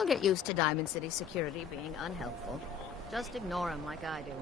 You'll get used to Diamond City security being unhelpful. Just ignore them like I do.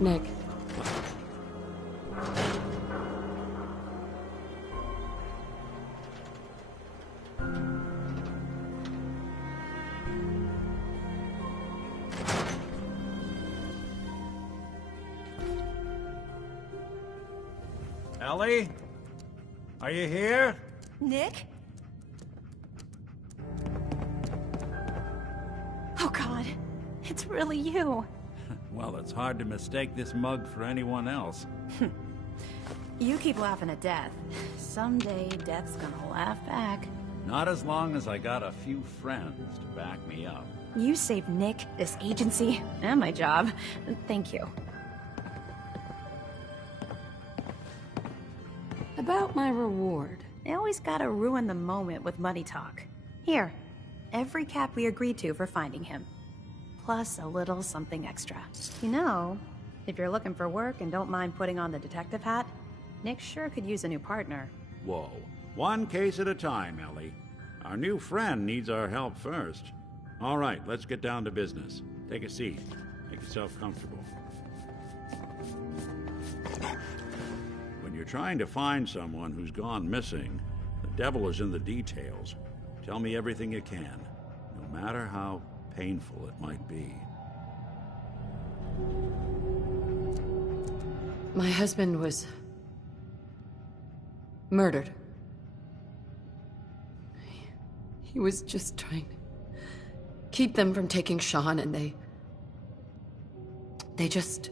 Nick. Ellie? Are you here? Nick? Oh God, it's really you. Well, it's hard to mistake this mug for anyone else. You keep laughing at death. Someday, death's gonna laugh back. Not as long as I got a few friends to back me up. You saved Nick, this agency, and my job. Thank you. About my reward. They always gotta ruin the moment with money talk. Here, every cap we agreed to for finding him. Plus a little something extra. You know, if you're looking for work and don't mind putting on the detective hat, Nick sure could use a new partner. Whoa. One case at a time, Ellie. Our new friend needs our help first. All right, let's get down to business. Take a seat. Make yourself comfortable. When you're trying to find someone who's gone missing, the devil is in the details. Tell me everything you can, no matter how painful it might be. My husband was murdered. He was just trying to keep them from taking Sean, and they just...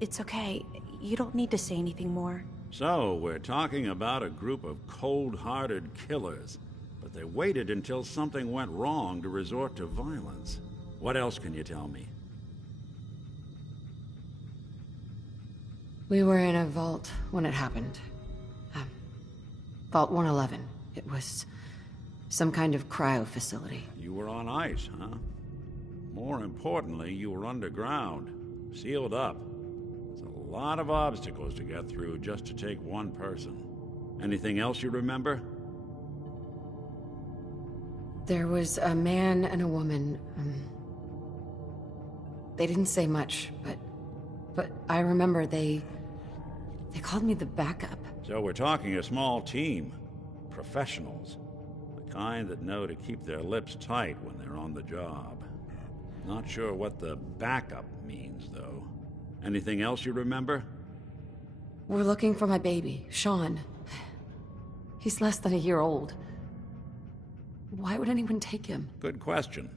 It's okay. You don't need to say anything more. So, we're talking about a group of cold-hearted killers, but they waited until something went wrong to resort to violence. What else can you tell me? We were in a vault when it happened. Vault 111. It was some kind of cryo facility. You were on ice, huh? More importantly, you were underground, sealed up. It's a lot of obstacles to get through just to take one person. Anything else you remember? There was a man and a woman. They didn't say much, but I remember they called me the backup. So we're talking a small team. Professionals. The kind that know to keep their lips tight when they're on the job. Not sure what the backup means, though. Anything else you remember? We're looking for my baby, Sean. He's less than a year old. Why would anyone take him? Good question.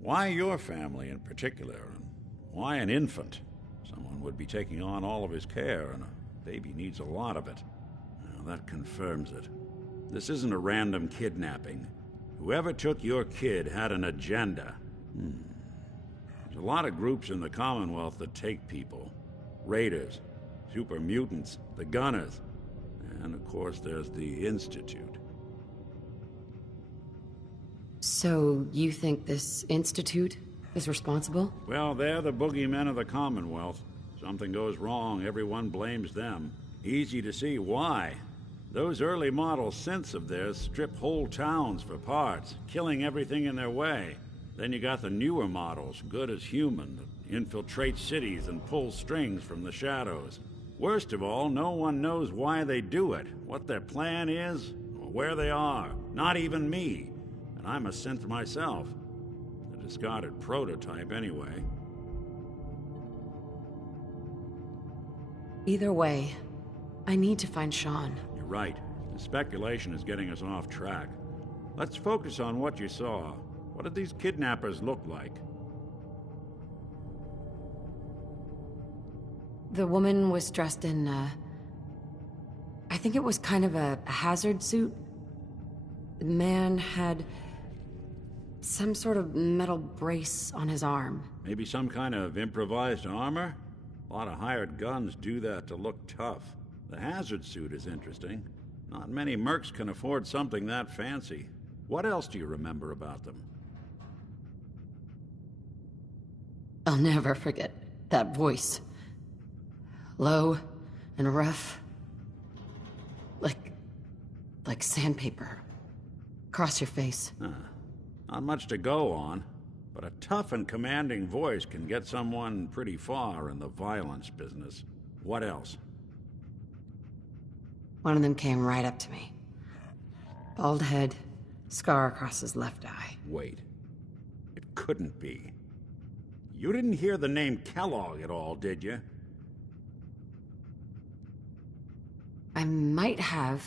Why your family in particular? And why an infant? Someone would be taking on all of his care, and a baby needs a lot of it. Well, that confirms it. This isn't a random kidnapping. Whoever took your kid had an agenda. There's a lot of groups in the Commonwealth that take people. Raiders, super mutants, the Gunners, and of course there's the Institute. So you think this Institute is responsible? Well, they're the boogeymen of the Commonwealth. Something goes wrong, everyone blames them. Easy to see why. Those early model synths of theirs strip whole towns for parts, killing everything in their way. Then you got the newer models, good as human, that infiltrate cities and pull strings from the shadows. Worst of all, no one knows why they do it, what their plan is, or where they are. Not even me. And I'm a synth myself. A discarded prototype, anyway. Either way, I need to find Sean. You're right. The speculation is getting us off track. Let's focus on what you saw. What did these kidnappers look like? The woman was dressed in, I think it was kind of a hazard suit. The man had some sort of metal brace on his arm. Maybe some kind of improvised armor? A lot of hired guns do that to look tough. The hazard suit is interesting. Not many mercs can afford something that fancy. What else do you remember about them? I'll never forget that voice. Low and rough. Like sandpaper. Across your face. Not much to go on, but a tough and commanding voice can get someone pretty far in the violence business. What else? One of them came right up to me. Bald head, scar across his left eye. Wait. It couldn't be. You didn't hear the name Kellogg at all, did you? I might have.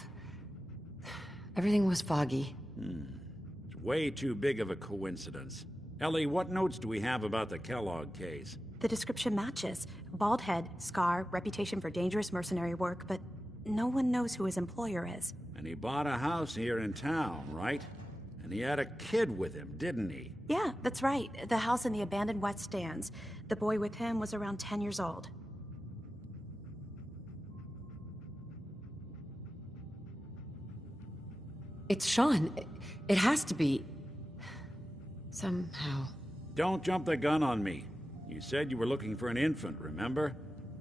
Everything was foggy. It's way too big of a coincidence. Ellie, what notes do we have about the Kellogg case? The description matches. Bald head, scar, reputation for dangerous mercenary work, but no one knows who his employer is. And he bought a house here in town, right? And he had a kid with him, didn't he? Yeah, that's right. The house in the abandoned West Stands. The boy with him was around 10 years old. It's Sean. It has to be. Somehow. Don't jump the gun on me. You said you were looking for an infant, remember?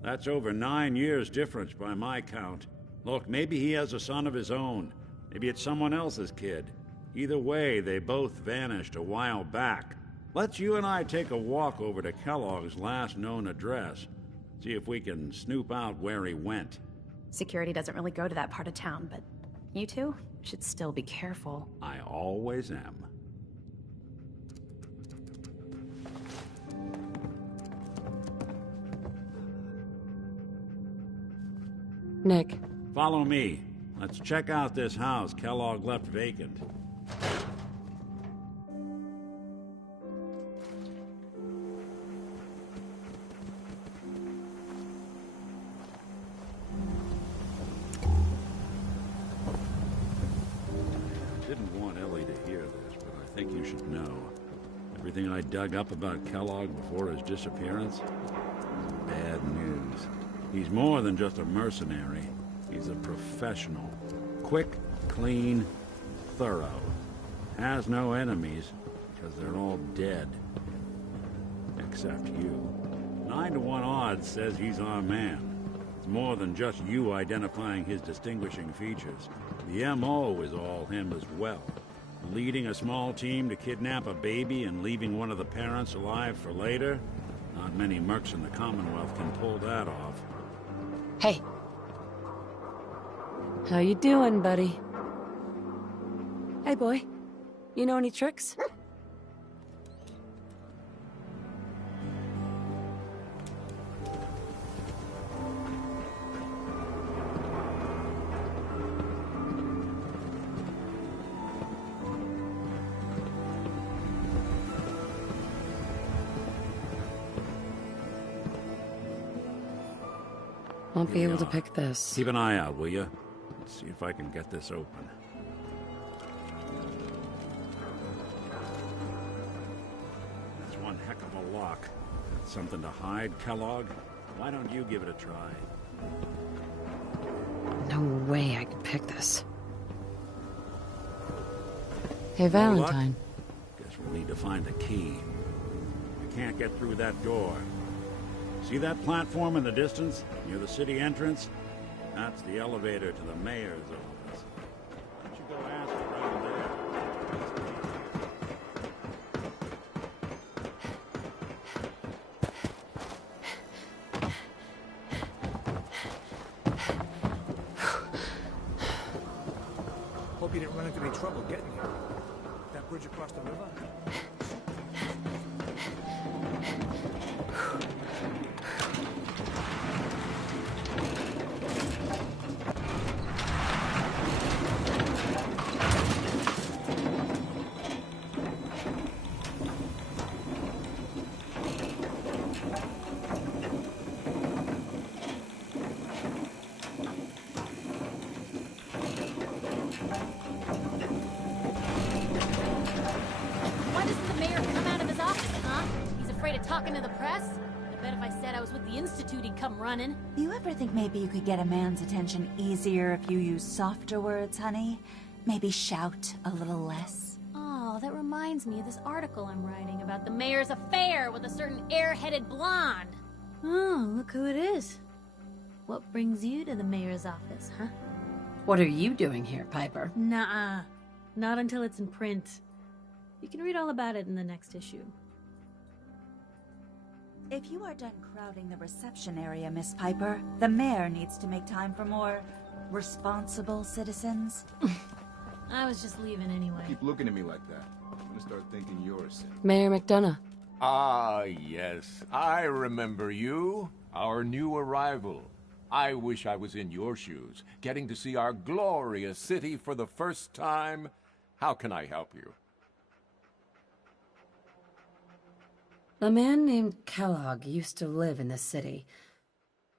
That's over 9 years difference by my count. Look, maybe he has a son of his own. Maybe it's someone else's kid. Either way, they both vanished a while back. Let's you and I take a walk over to Kellogg's last known address. See if we can snoop out where he went. Security doesn't really go to that part of town, but you two should still be careful. I always am. Nick. Follow me. Let's check out this house Kellogg left vacant. I didn't want Ellie to hear this, but I think you should know. Everything I dug up about Kellogg before his disappearance is bad news. He's more than just a mercenary. He's a professional. Quick, clean, thorough. Has no enemies, because they're all dead. Except you. 9 to 1 odds says he's our man. It's more than just you identifying his distinguishing features. The M.O. is all him as well. Leading a small team to kidnap a baby and leaving one of the parents alive for later? Not many mercs in the Commonwealth can pull that off. Hey. How you doing, buddy? Hey, boy. You know any tricks? Won't be able to pick this. Keep an eye out, will you? Let's see if I can get this open. That's one heck of a lock. Got something to hide, Kellogg? Why don't you give it a try? No way I could pick this. Hey, Valentine. Guess we'll need to find the key. We can't get through that door. See that platform in the distance, near the city entrance? That's the elevator to the mayor's office. Why don't you go ask around there? Hope you didn't run into any trouble getting here. That bridge across the river? Why doesn't the mayor come out of his office, huh? He's afraid of talking to the press? I bet if I said I was with the Institute, he'd come running. You ever think maybe you could get a man's attention easier if you use softer words, honey? Maybe shout a little less? Oh, that reminds me of this article I'm writing about the mayor's affair with a certain airheaded blonde. Oh, look who it is. What brings you to the mayor's office, huh? What are you doing here, Piper? Nuh-uh. Not until it's in print. You can read all about it in the next issue. If you are done crowding the reception area, Miss Piper, the mayor needs to make time for more responsible citizens. I was just leaving anyway. Keep looking at me like that. I'm gonna start thinking you're a sinner. Mayor McDonough. Ah, yes. I remember you. Our new arrival. I wish I was in your shoes, getting to see our glorious city for the first time. How can I help you? A man named Kellogg used to live in this city.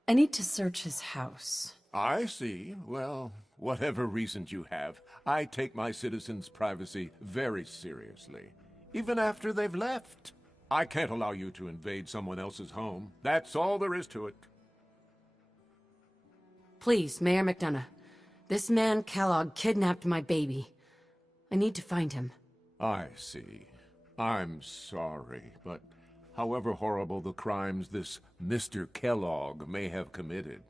I need to search his house. I see. Well, whatever reasons you have, I take my citizens' privacy very seriously. Even after they've left. I can't allow you to invade someone else's home. That's all there is to it. Please, Mayor McDonough. This man Kellogg kidnapped my baby. I need to find him. I see. I'm sorry, but however horrible the crimes this Mr. Kellogg may have committed,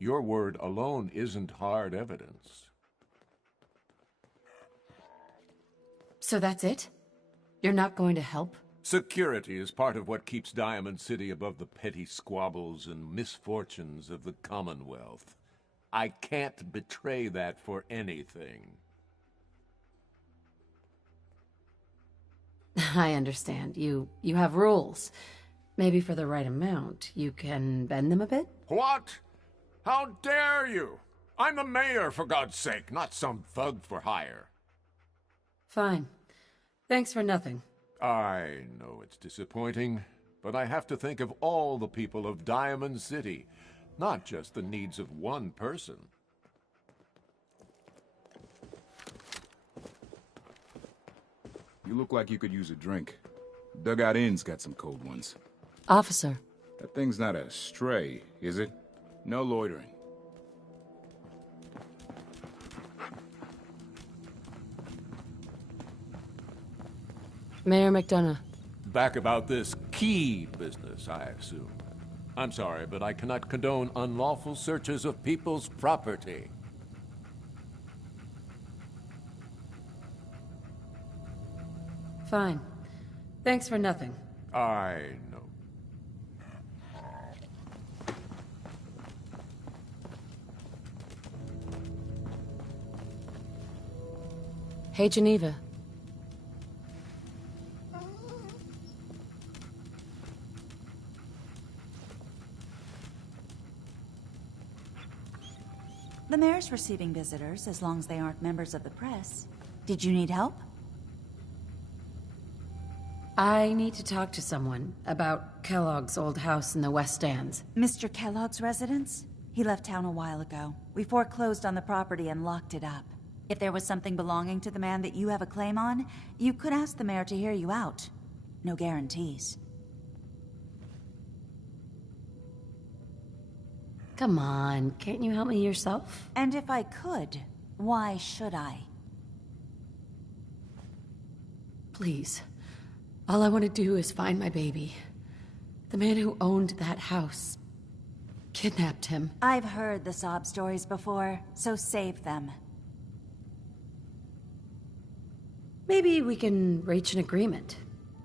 your word alone isn't hard evidence. So that's it? You're not going to help? Security is part of what keeps Diamond City above the petty squabbles and misfortunes of the Commonwealth. I can't betray that for anything. I understand. You have rules. Maybe for the right amount, you can bend them a bit? What? How dare you? I'm the mayor, for God's sake, not some thug for hire. Fine. Thanks for nothing. I know it's disappointing, but I have to think of all the people of Diamond City, not just the needs of one person. You look like you could use a drink. Dugout Inn's got some cold ones. Officer. That thing's not a stray, is it? No loitering. Mayor McDonough. Back about this key business, I assume. I'm sorry, but I cannot condone unlawful searches of people's property. Fine. Thanks for nothing. I know. Hey, Geneva. The mayor's receiving visitors as long as they aren't members of the press. Did you need help? I need to talk to someone about Kellogg's old house in the West Stands. Mr. Kellogg's residence? He left town a while ago. We foreclosed on the property and locked it up. If there was something belonging to the man that you have a claim on, you could ask the mayor to hear you out. No guarantees. Come on, can't you help me yourself? And if I could, why should I? Please. All I want to do is find my baby. The man who owned that house kidnapped him. I've heard the sob stories before, so save them. Maybe we can reach an agreement.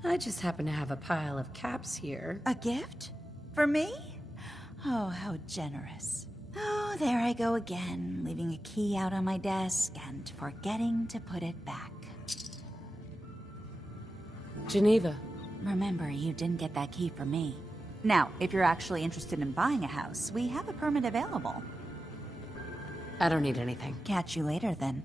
I just happen to have a pile of caps here. A gift? For me? Oh, how generous. Oh, there I go again, leaving a key out on my desk and forgetting to put it back. Geneva. Remember, you didn't get that key from me. Now, if you're actually interested in buying a house, we have a permit available. I don't need anything. Catch you later, then.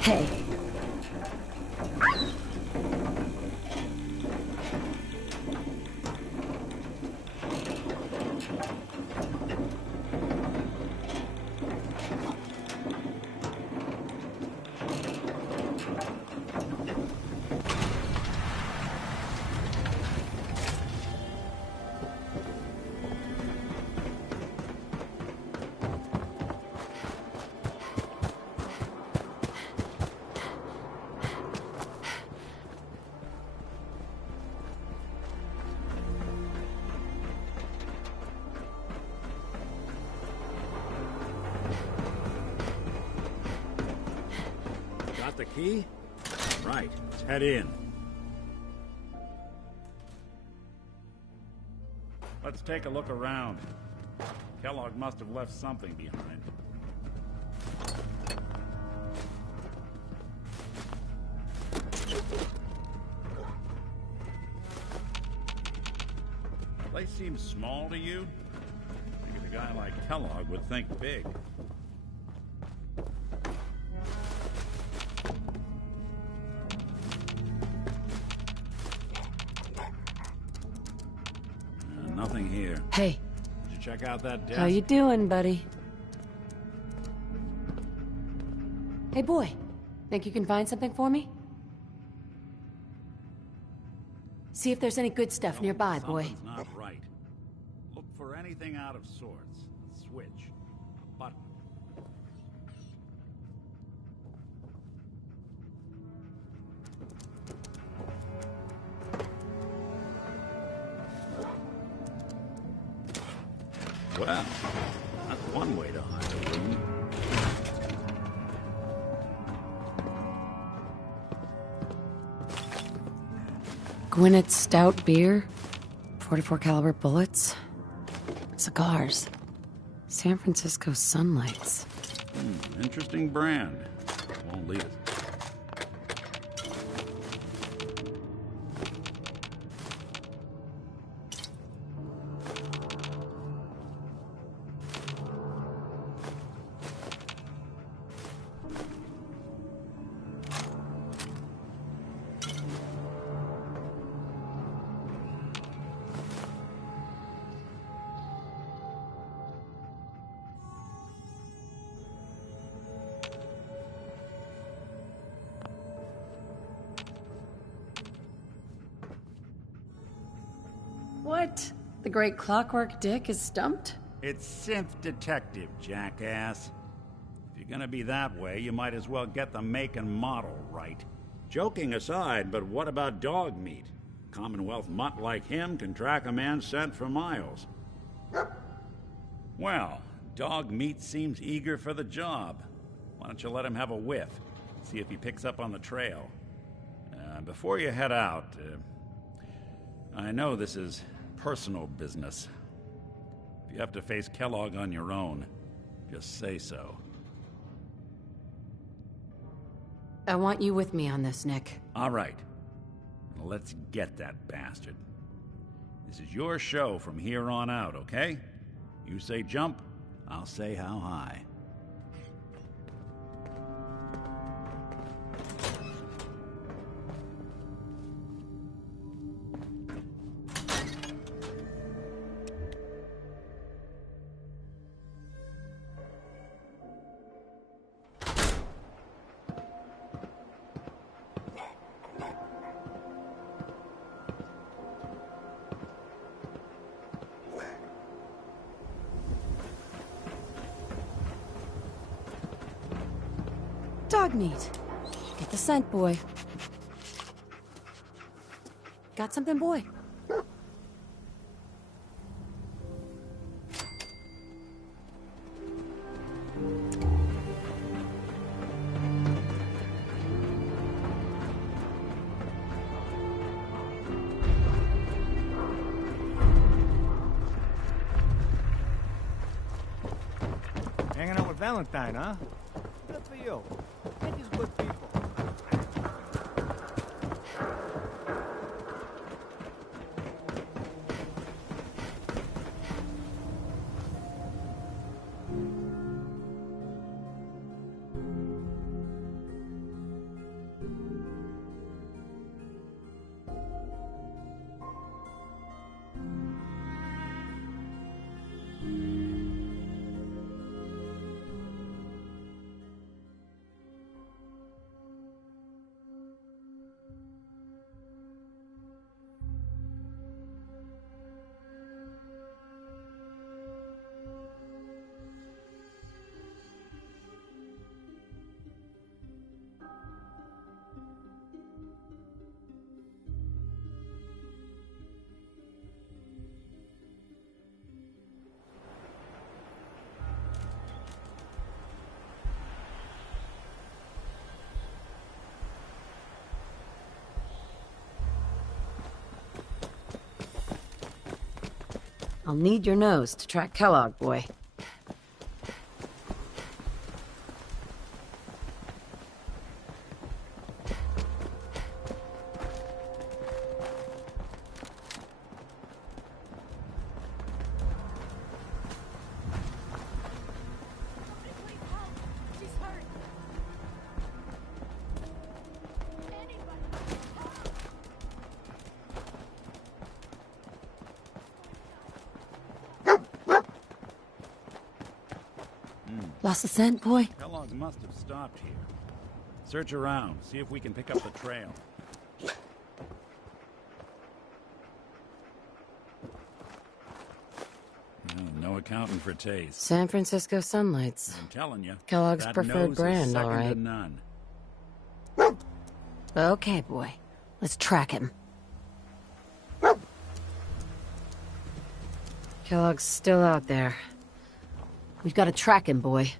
Hey. Got the key? Right, let's head in. Let's take a look around. Kellogg must have left something behind. Place seems small to you? I think a guy like Kellogg would think big. Nothing here. Hey. Did you check out that desk? How you doing, buddy? Hey, boy. Think you can find something for me? See if there's any good stuff nearby, boy. Something's not right. Look for anything out of sorts. A switch. A button. Well, that's one way to hide a room. Gwinnett's stout beer, 44 caliber bullets, cigars, San Francisco sunlights. Interesting brand. Won't lead us. What? The great Clockwork Dick is stumped? It's Synth Detective, jackass. If you're gonna be that way, you might as well get the make and model right. Joking aside, but what about dog meat? Commonwealth mutt like him can track a man's scent for miles. Well, dog meat seems eager for the job. Why don't you let him have a whiff? See if he picks up on the trail. Before you head out, I know this is personal business. If you have to face Kellogg on your own, just say so. I want you with me on this, Nick. All right. Let's get that bastard. This is your show from here on out, okay? You say jump, I'll say how high. Dog meat. Get the scent, boy. Got something, boy? Hanging out with Valentine, huh? Good for you. Think he's good people. I'll need your nose to track Kellogg, boy. Lost the scent, boy? Kellogg's must have stopped here. Search around, see if we can pick up the trail. No accounting for taste. San Francisco Sunlights. I'm telling you. Kellogg's that preferred nose brand, is all second right. to none. Okay, boy. Let's track him. Kellogg's still out there. We've got to track him, boy.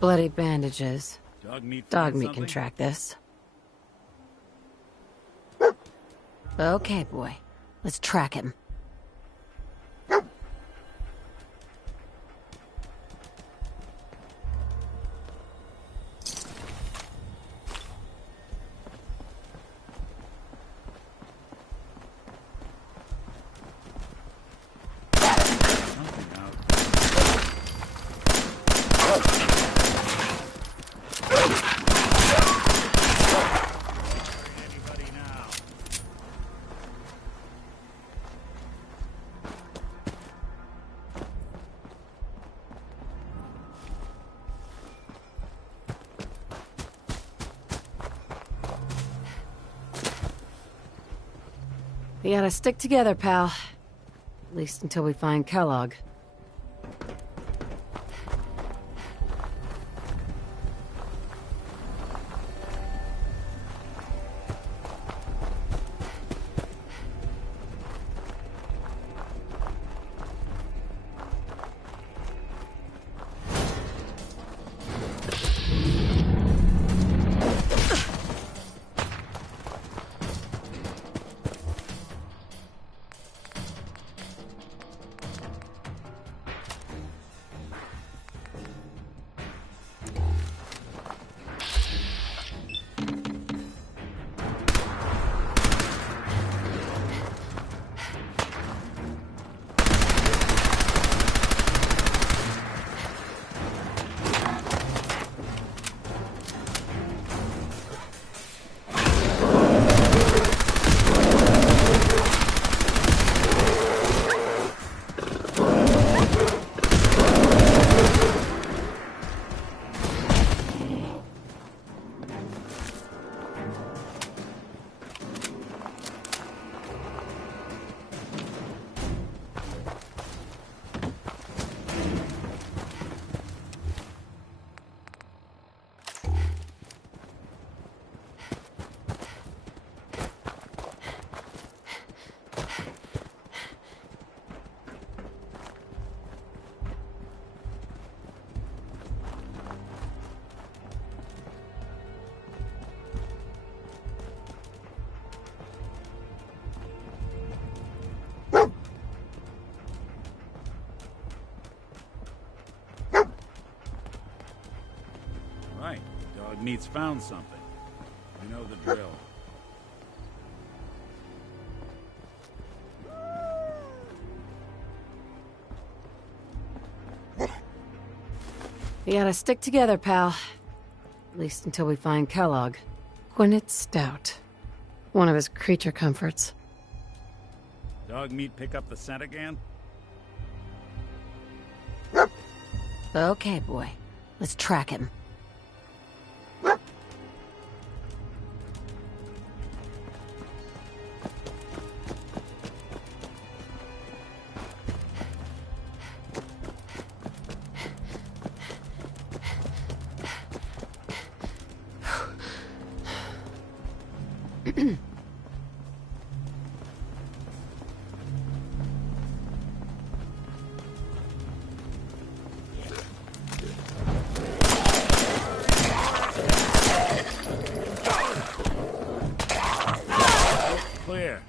Bloody bandages. Dog meat. Dog find meat can something? track this. Okay, boy. Let's track him. Something out. Anybody now? We gotta stick together, pal. At least until we find Kellogg. Right. Dog meat's found something. You know the drill. We gotta stick together, pal. At least until we find Kellogg. Gwyneth Stout. One of his creature comforts. Dog meat pick up the scent again? Okay, boy. Let's track him. Clear.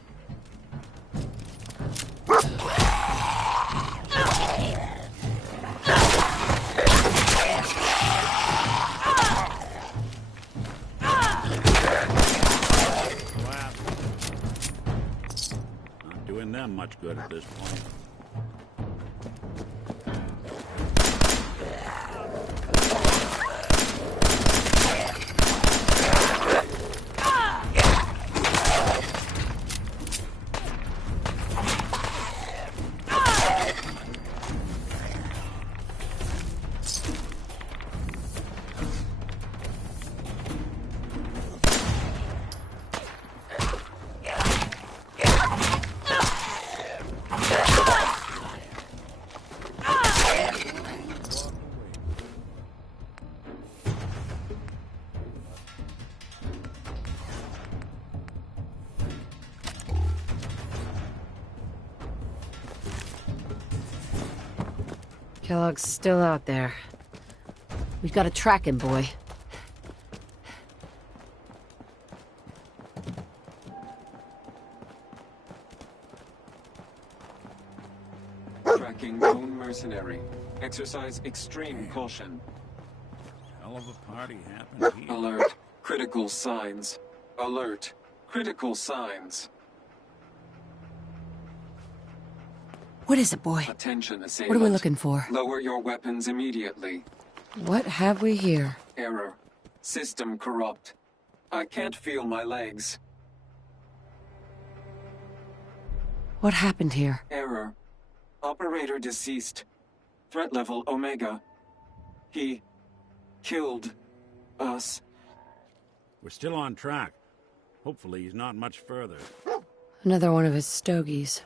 Not doing them much good at this point. Kellogg's still out there. We've got to track him, boy. Tracking known mercenary. Exercise extreme caution. Hell of a party happened here. Alert. Critical signs. Alert. Critical signs. What is it, boy? Attention, assailant. What are we looking for? Lower your weapons immediately. What have we here? Error. System corrupt. I can't feel my legs. What happened here? Error. Operator deceased. Threat level Omega. He killed us. We're still on track. Hopefully he's not much further. Another one of his stogies.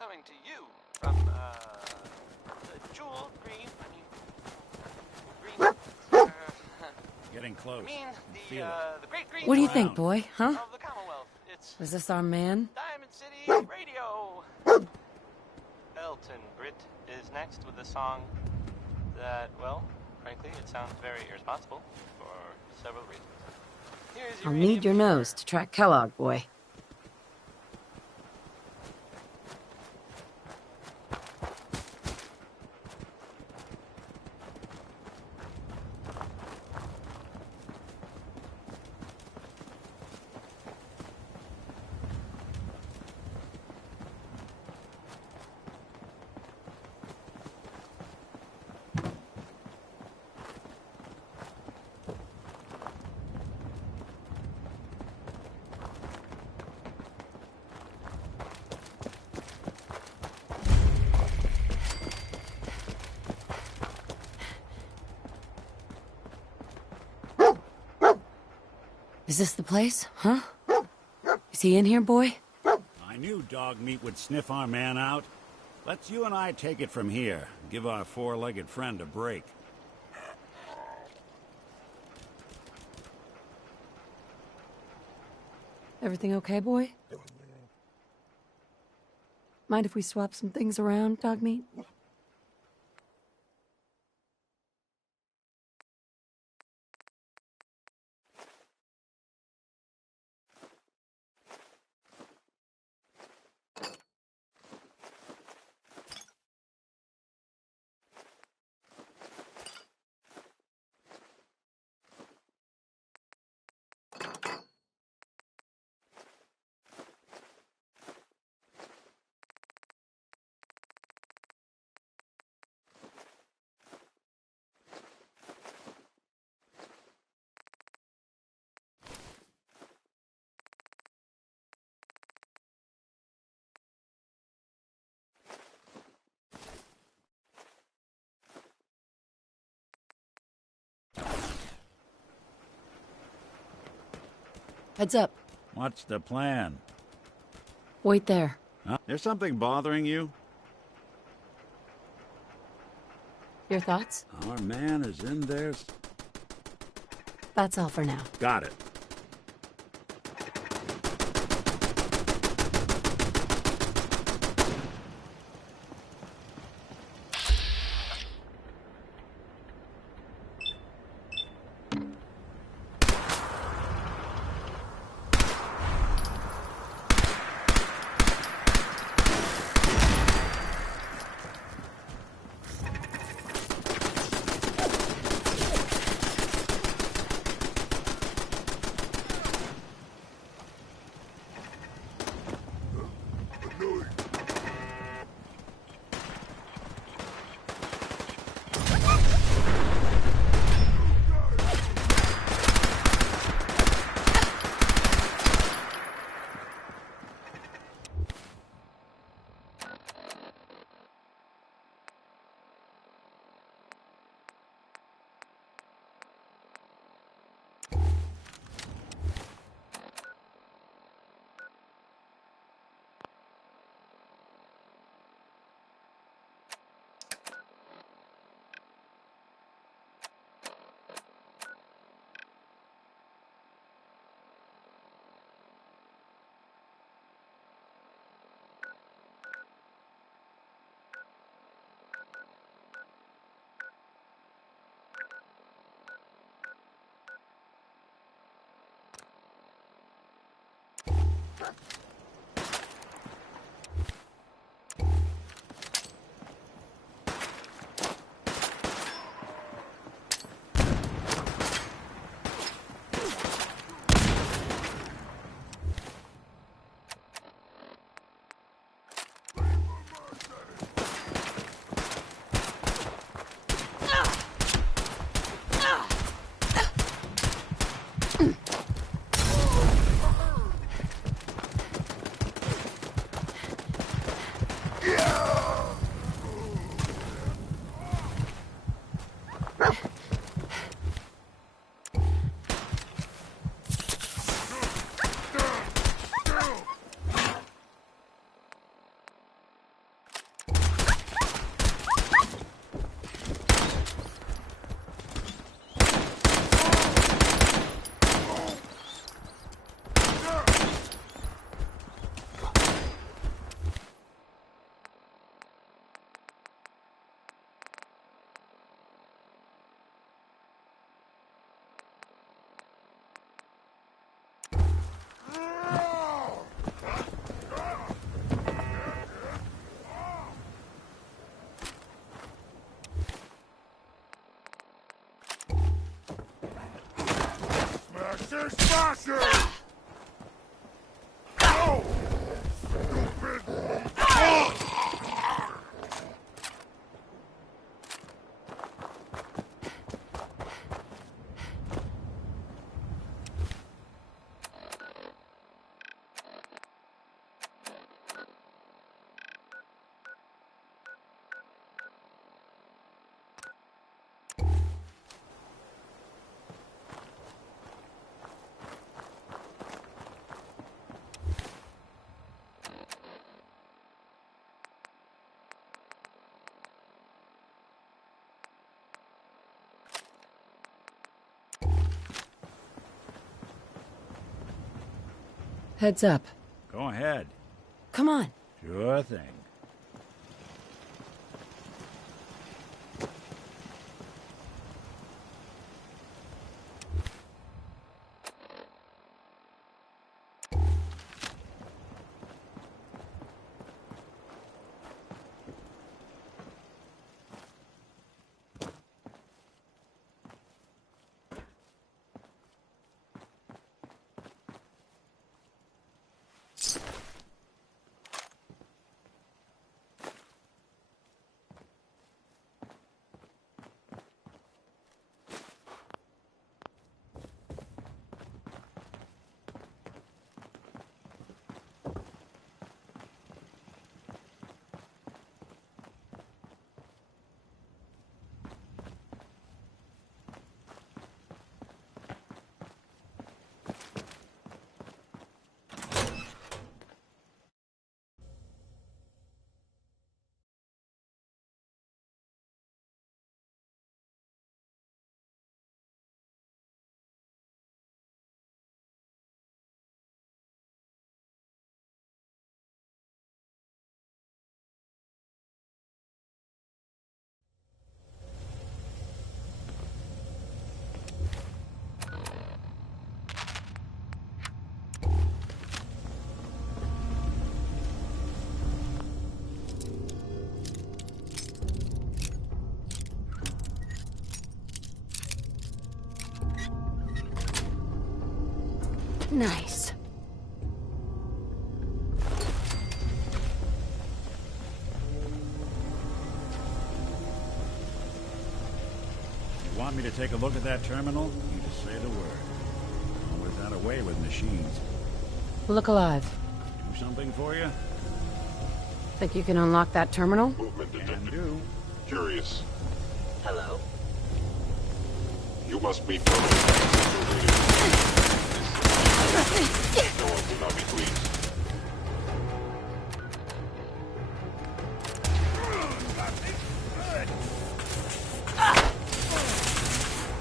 Coming to you from, the jewel green, Getting close. I mean, Feel it. the great green What do you flag think, boy? Huh? of the Commonwealth. It's Was this our man? Diamond City Radio. Elton Britt is next with a song that, well, frankly, it sounds very irresponsible for several reasons. Here's I'll need your nose to track Kellogg, boy. Is this the place? Huh? Is he in here, boy? I knew dog meat would sniff our man out. Let's you and I take it from here. Give our four-legged friend a break. Everything okay, boy? Mind if we swap some things around, dog meat? Heads up. What's the plan? Wait there. Huh? There's something bothering you? Your thoughts? Our man is in there. That's all for now. Got it. Smasher! Go! Stupid! Heads up. Go ahead. Come on. Sure thing. Nice. You want me to take a look at that terminal? You just say the word. Always had a way with machines. Look alive. Do something for you? Think you can unlock that terminal? Movement Can detected. do. Curious. Hello? You must be permanent. No one will not be pleased.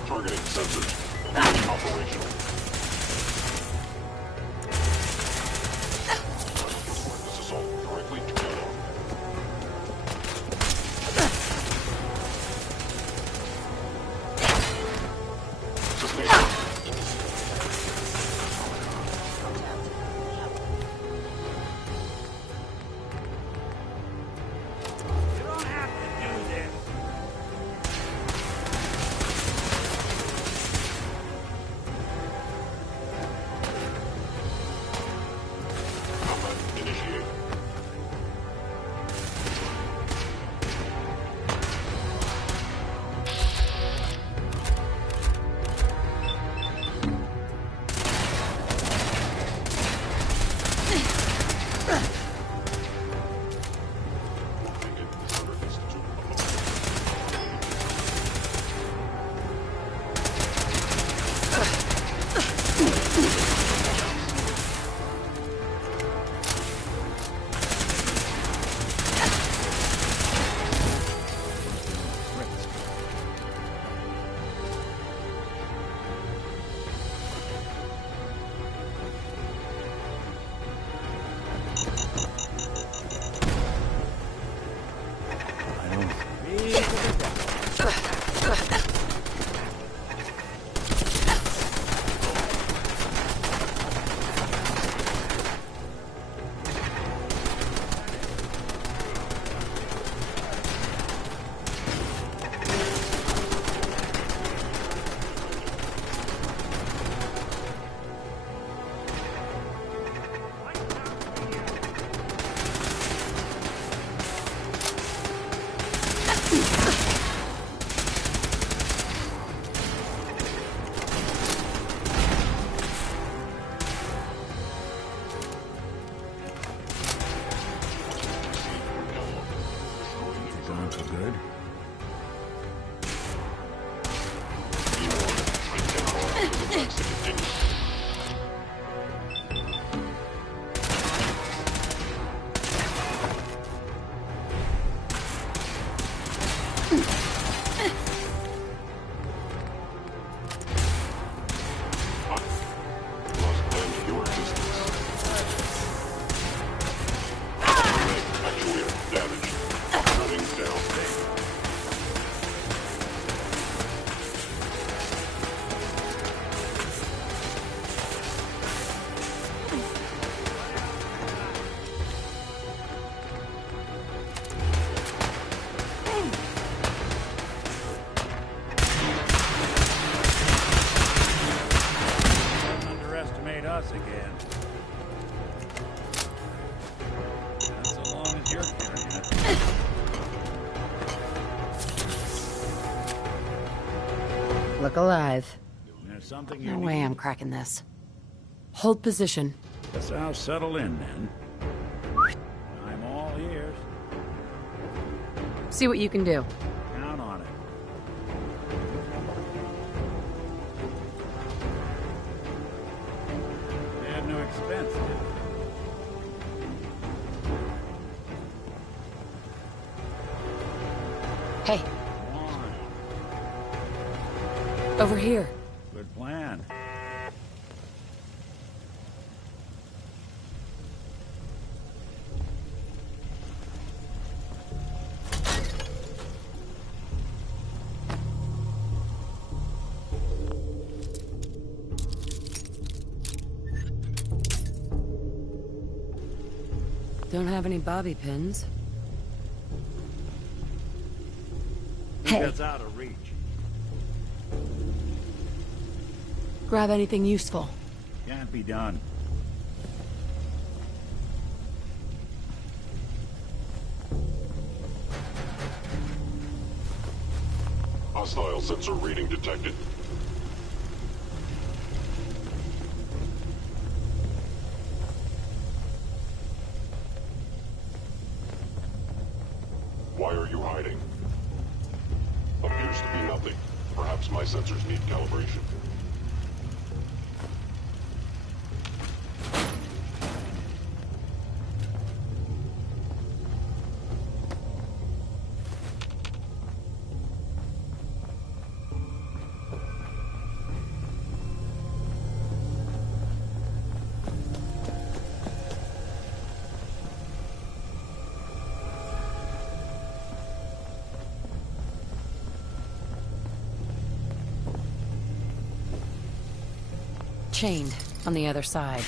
Targeting sensors. Operational. This assault directly to Nano. You don't have to do this. Combat initiated. I don't speak of the devil. Gone for good. Don't underestimate us again. Not so long as you're carrying it. Look alive. There's something you No need. way I'm cracking this. Hold position. Guess I'll settle in then. I'm all ears. See what you can do. Count on it. They had no expense, did they? Hey, Come on. over here. Good plan. Don't have any bobby pins. Who Hey. gets out of reach? Grab anything useful. Can't Can't be done. Hostile sensor reading detected. Why are you hiding? Appears to be nothing. Perhaps my sensors need calibration. Chained on the other side.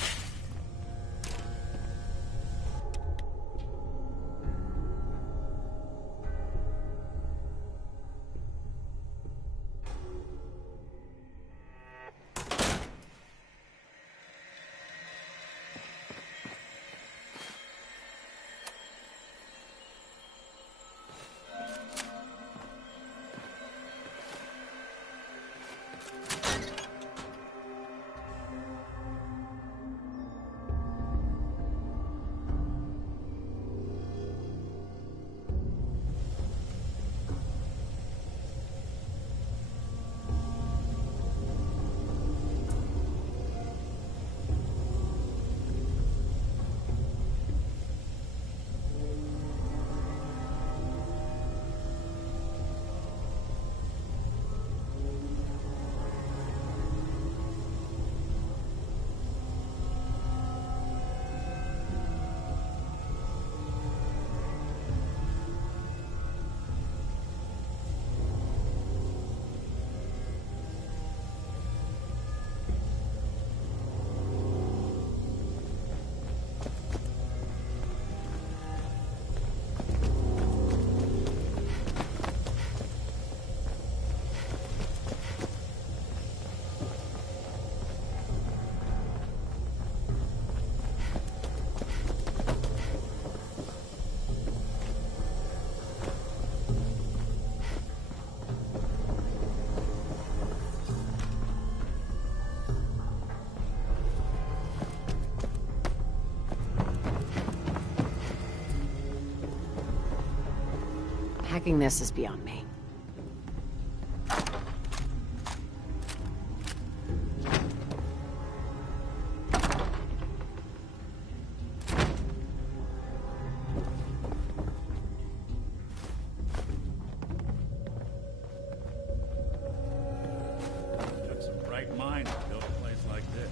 Hacking this is beyond me. Took some bright minds to build a place like this.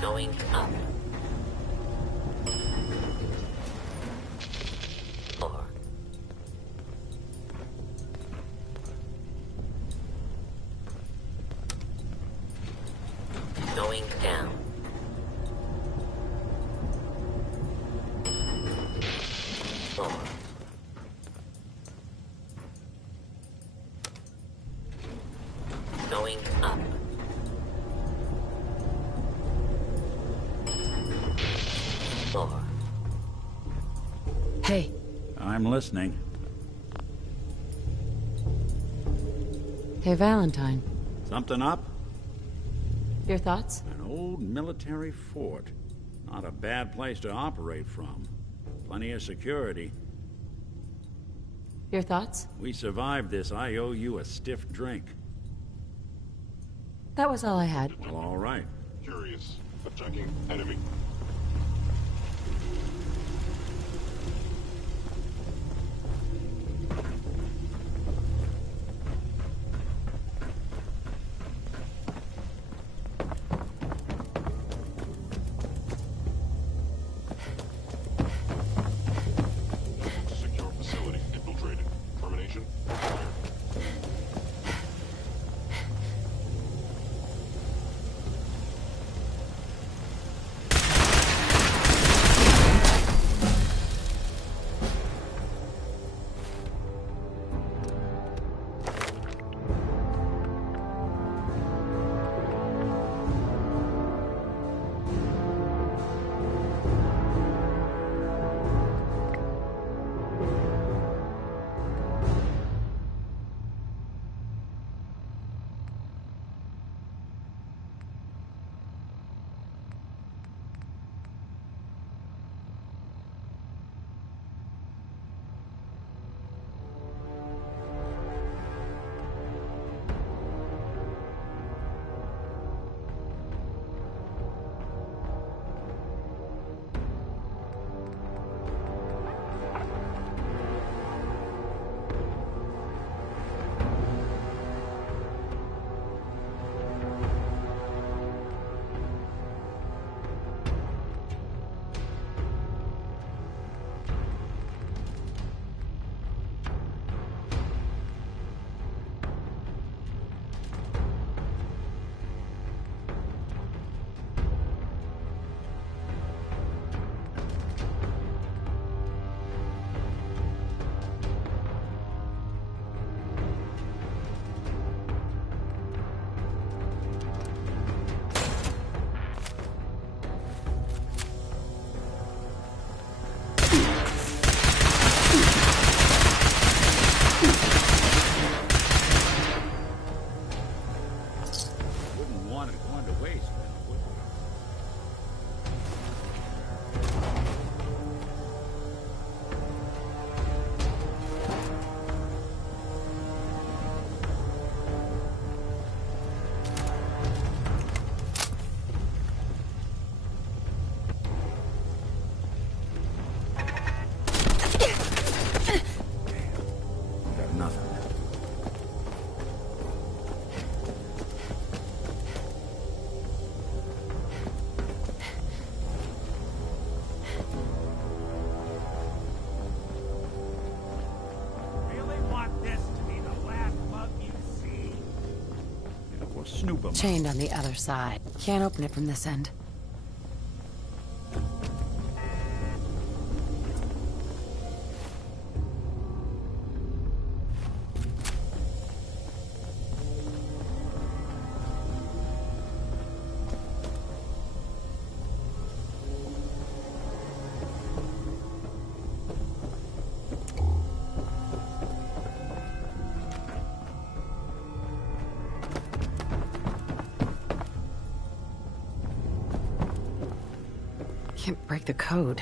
Going up. 4. Going down. 4. Going up. 4. Hey. I'm listening. Hey, Valentine. Something up? Your thoughts? An old military fort. Not a bad place to operate from. Plenty of security. Your thoughts? We survived this. I owe you a stiff drink. That was all I had. Well, all right. Curious. Attacking enemy. Secure facility infiltrated. Termination. Fire. snoop 'em out. Chained on the other side. Can't open it from this end. Can't break the code.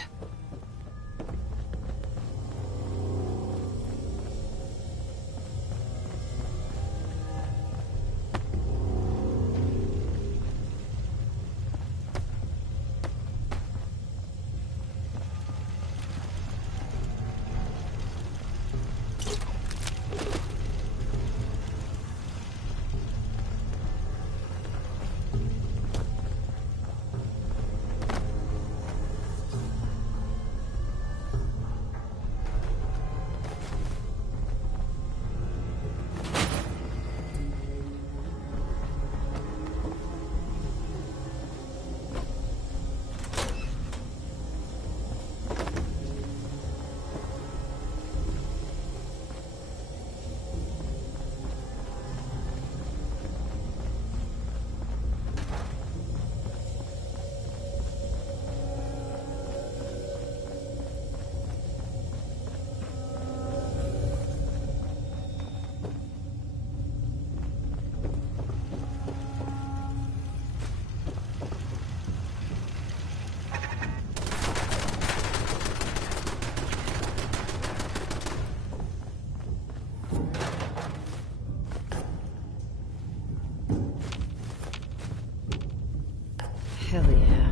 Hell yeah.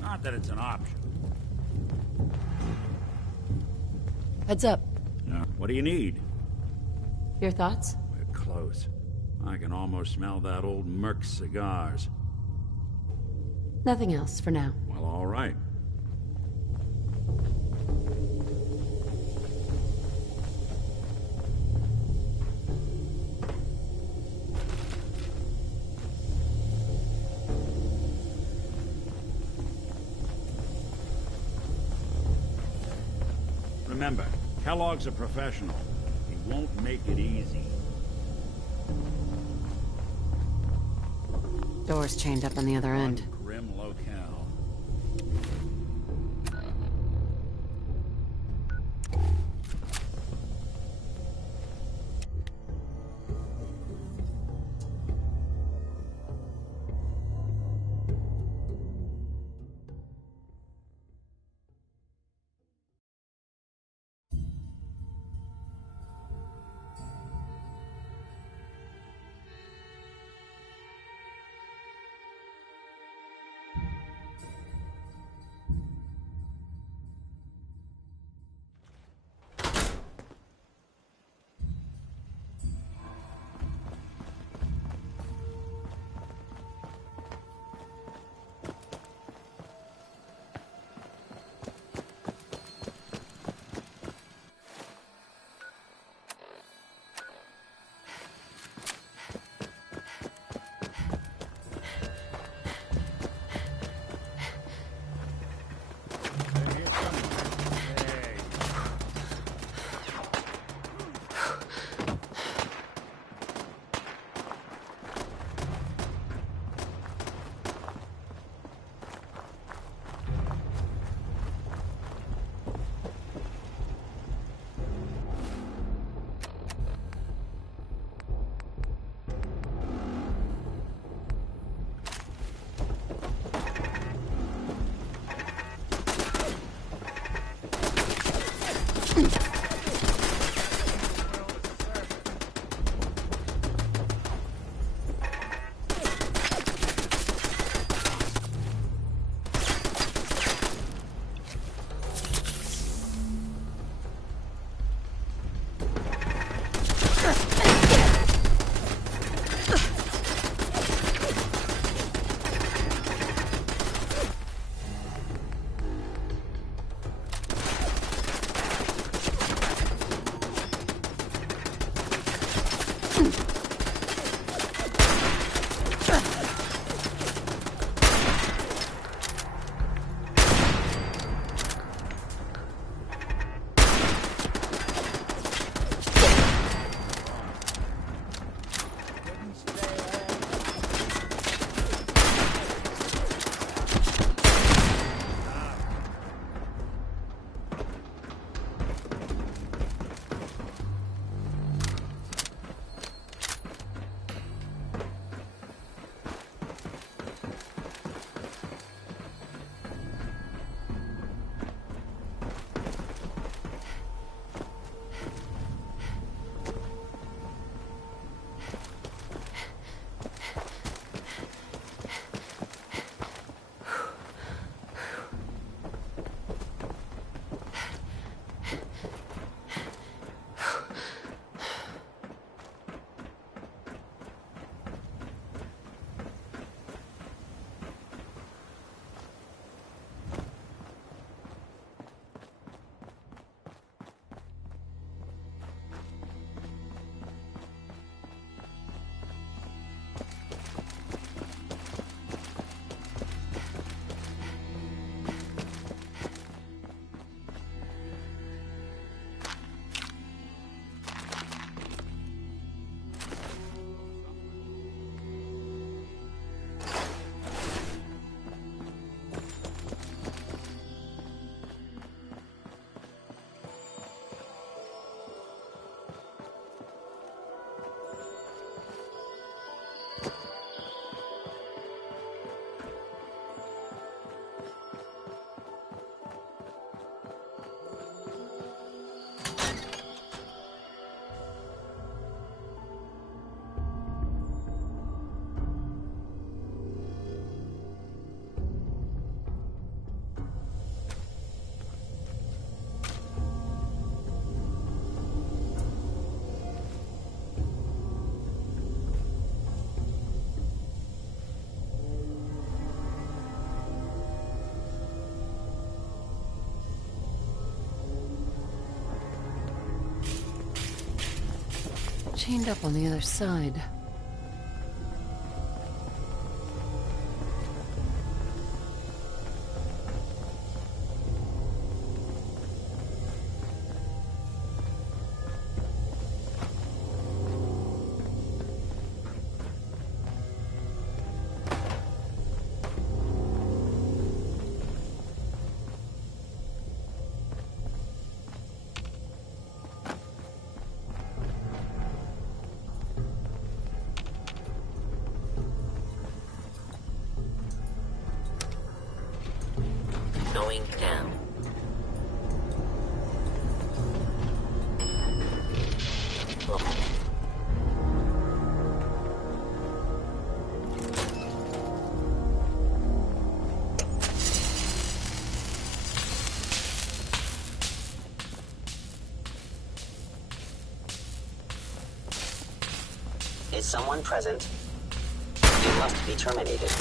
Not that it's an option. Heads up. What do you need? Your thoughts? We're close. I can almost smell that old Merc cigars. Nothing else for now. Well, all right. Remember, Kellogg's a professional. He won't make it easy. Door's chained up on the other end. Grim locale. Chained up on the other side. Going down. Is someone present? You must be terminated.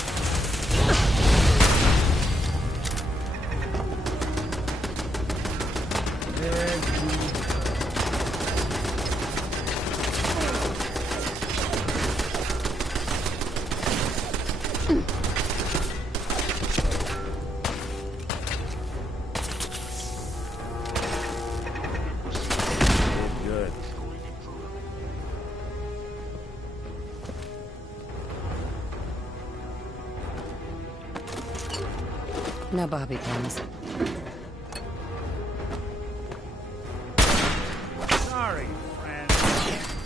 No bobby pins. Sorry, friend.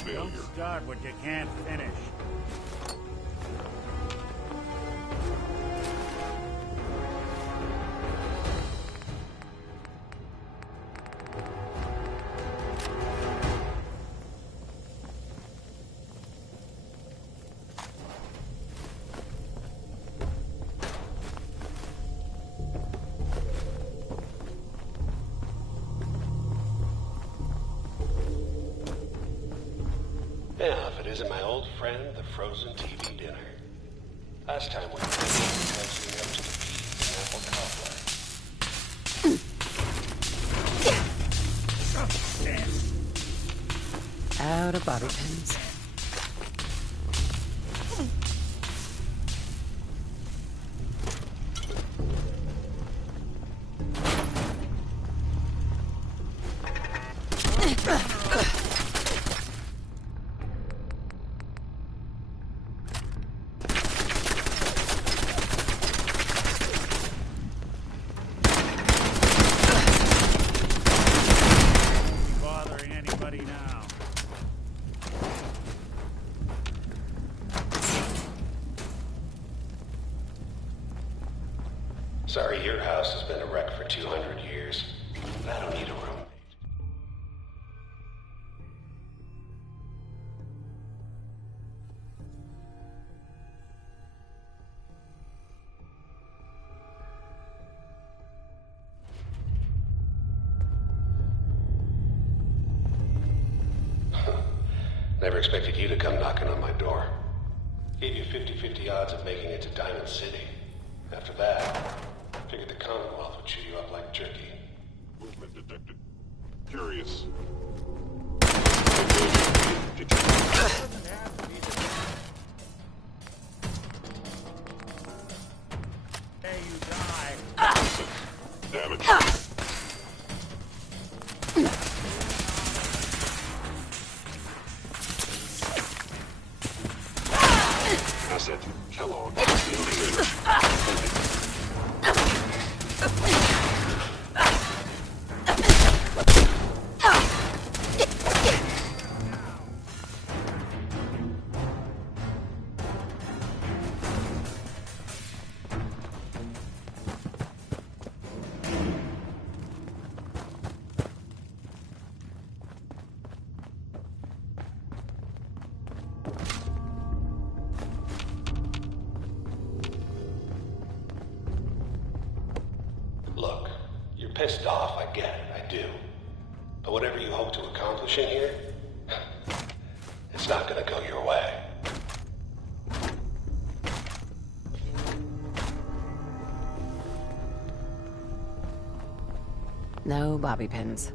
Don't start what you can't finish. Yeah, if it isn't my old friend, the frozen TV dinner. Last time we were coasting up to the beach in apple cobbler. Out of bobby pins. Sorry your house has been a wreck for 200 years. But I don't need a roommate. Never expected you to come knocking on my door. Gave you 50-50 odds of making it to Diamond City. After that, figured the Commonwealth would chew you up like jerky. Movement detected. Curious. Hey, you die. Damage. Asset. Kellogg. Look, you're pissed off, I get it, I do. But whatever you hope to accomplish in here, it's not gonna go your way. No bobby pins.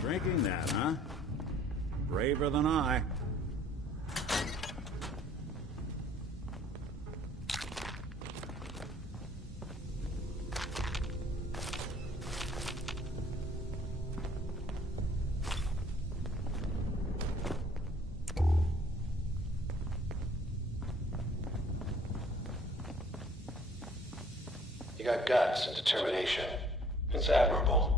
Drinking that, huh? Braver than I. You got guts and determination. It's admirable.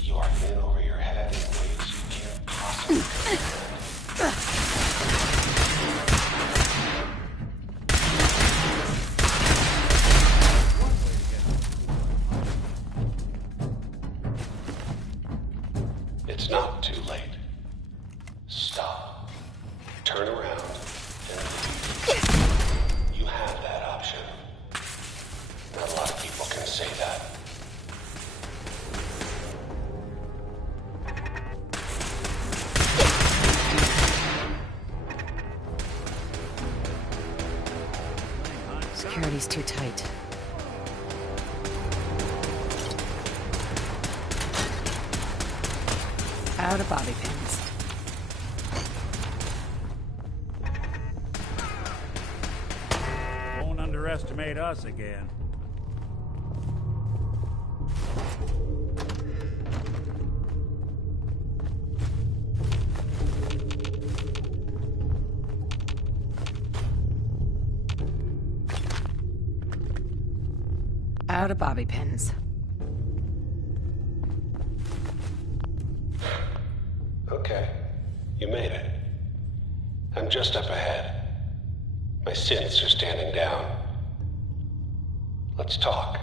You are in over your head in ways you can't possibly comprehend. It's not too late. Stop. Turn around and leave. You have that option. Not a lot of people can say that. Security's too tight. Out of bobby pins. Won't underestimate us again. Out of bobby pins. Okay. You made it. I'm just up ahead. My synths are standing down. Let's talk.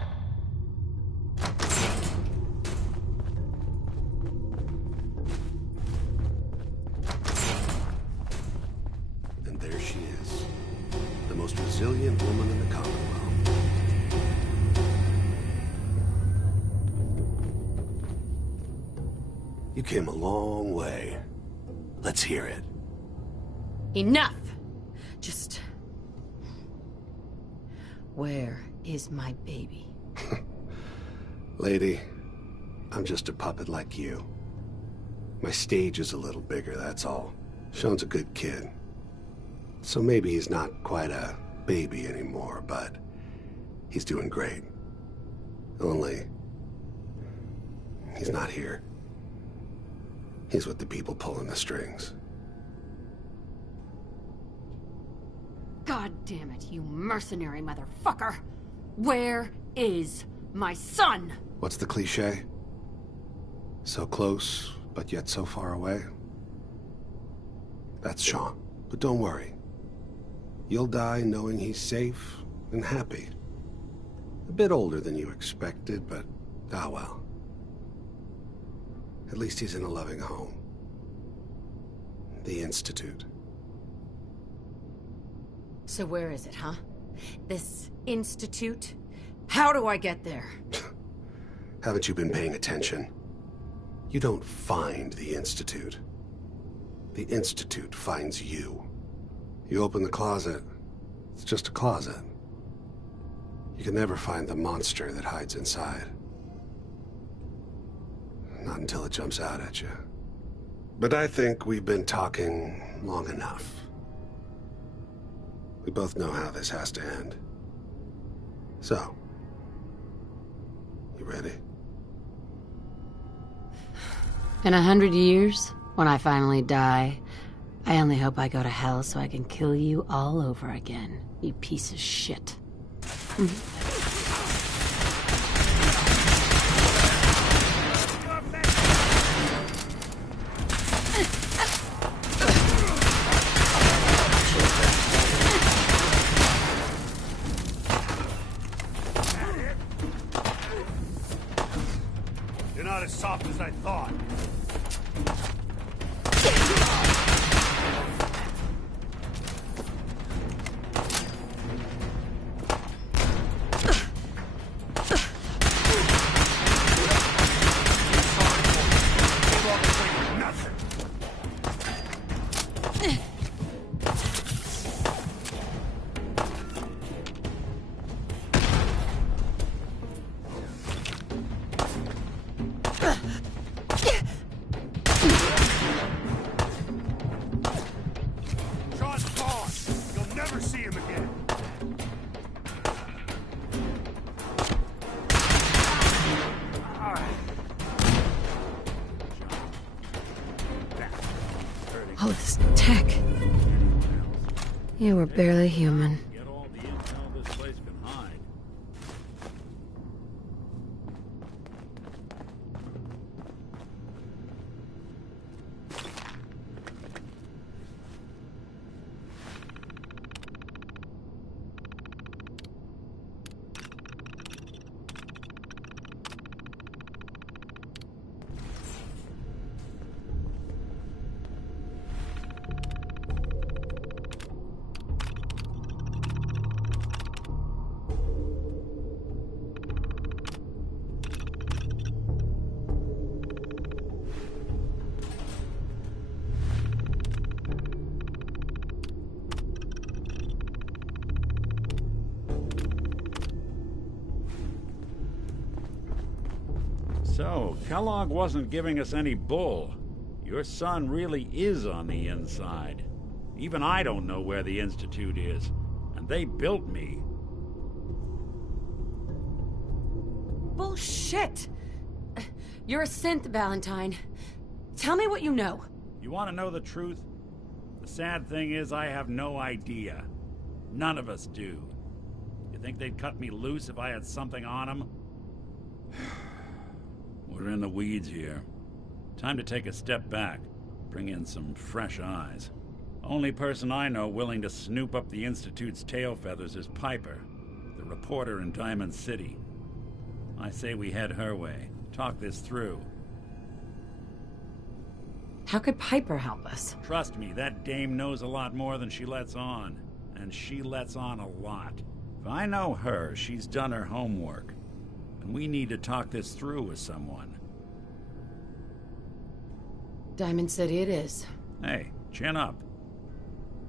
And there she is. The most resilient woman in the Commonwealth. You came a long way. Let's hear it. Enough! Just... Where is my baby? Lady, I'm just a puppet like you. My stage is a little bigger, that's all. Sean's a good kid. So maybe he's not quite a baby anymore, but he's doing great. Only... he's not here. He's with the people pulling the strings. God damn it, you mercenary motherfucker! Where is my son? What's the cliche? So close, but yet so far away? That's Sean. But don't worry. You'll die knowing he's safe and happy. A bit older than you expected, but ah well. At least he's in a loving home. The Institute. So where is it, huh? This institute? How do I get there? Haven't you been paying attention? You don't find the Institute. The Institute finds you. You open the closet, it's just a closet. You can never find the monster that hides inside. Not until it jumps out at you. But I think we've been talking long enough. We both know how this has to end. So, you ready? In 100 years, when I finally die, I only hope I go to hell so I can kill you all over again, you piece of shit. You're not as soft as I thought. All this tech. You were barely human. Get all the intel this place can hide. So, Kellogg wasn't giving us any bull. Your son really is on the inside. Even I don't know where the Institute is. And they built me. Bullshit! You're a synth, Valentine. Tell me what you know. You want to know the truth? The sad thing is I have no idea. None of us do. You think they'd cut me loose if I had something on them? We're in the weeds here. Time to take a step back. Bring in some fresh eyes. Only person I know willing to snoop up the Institute's tail feathers is Piper, the reporter in Diamond City. I say we head her way. Talk this through. How could Piper help us? Trust me, that dame knows a lot more than she lets on. And she lets on a lot. If I know her, she's done her homework. And we need to talk this through with someone. Diamond City it is. Hey, chin up.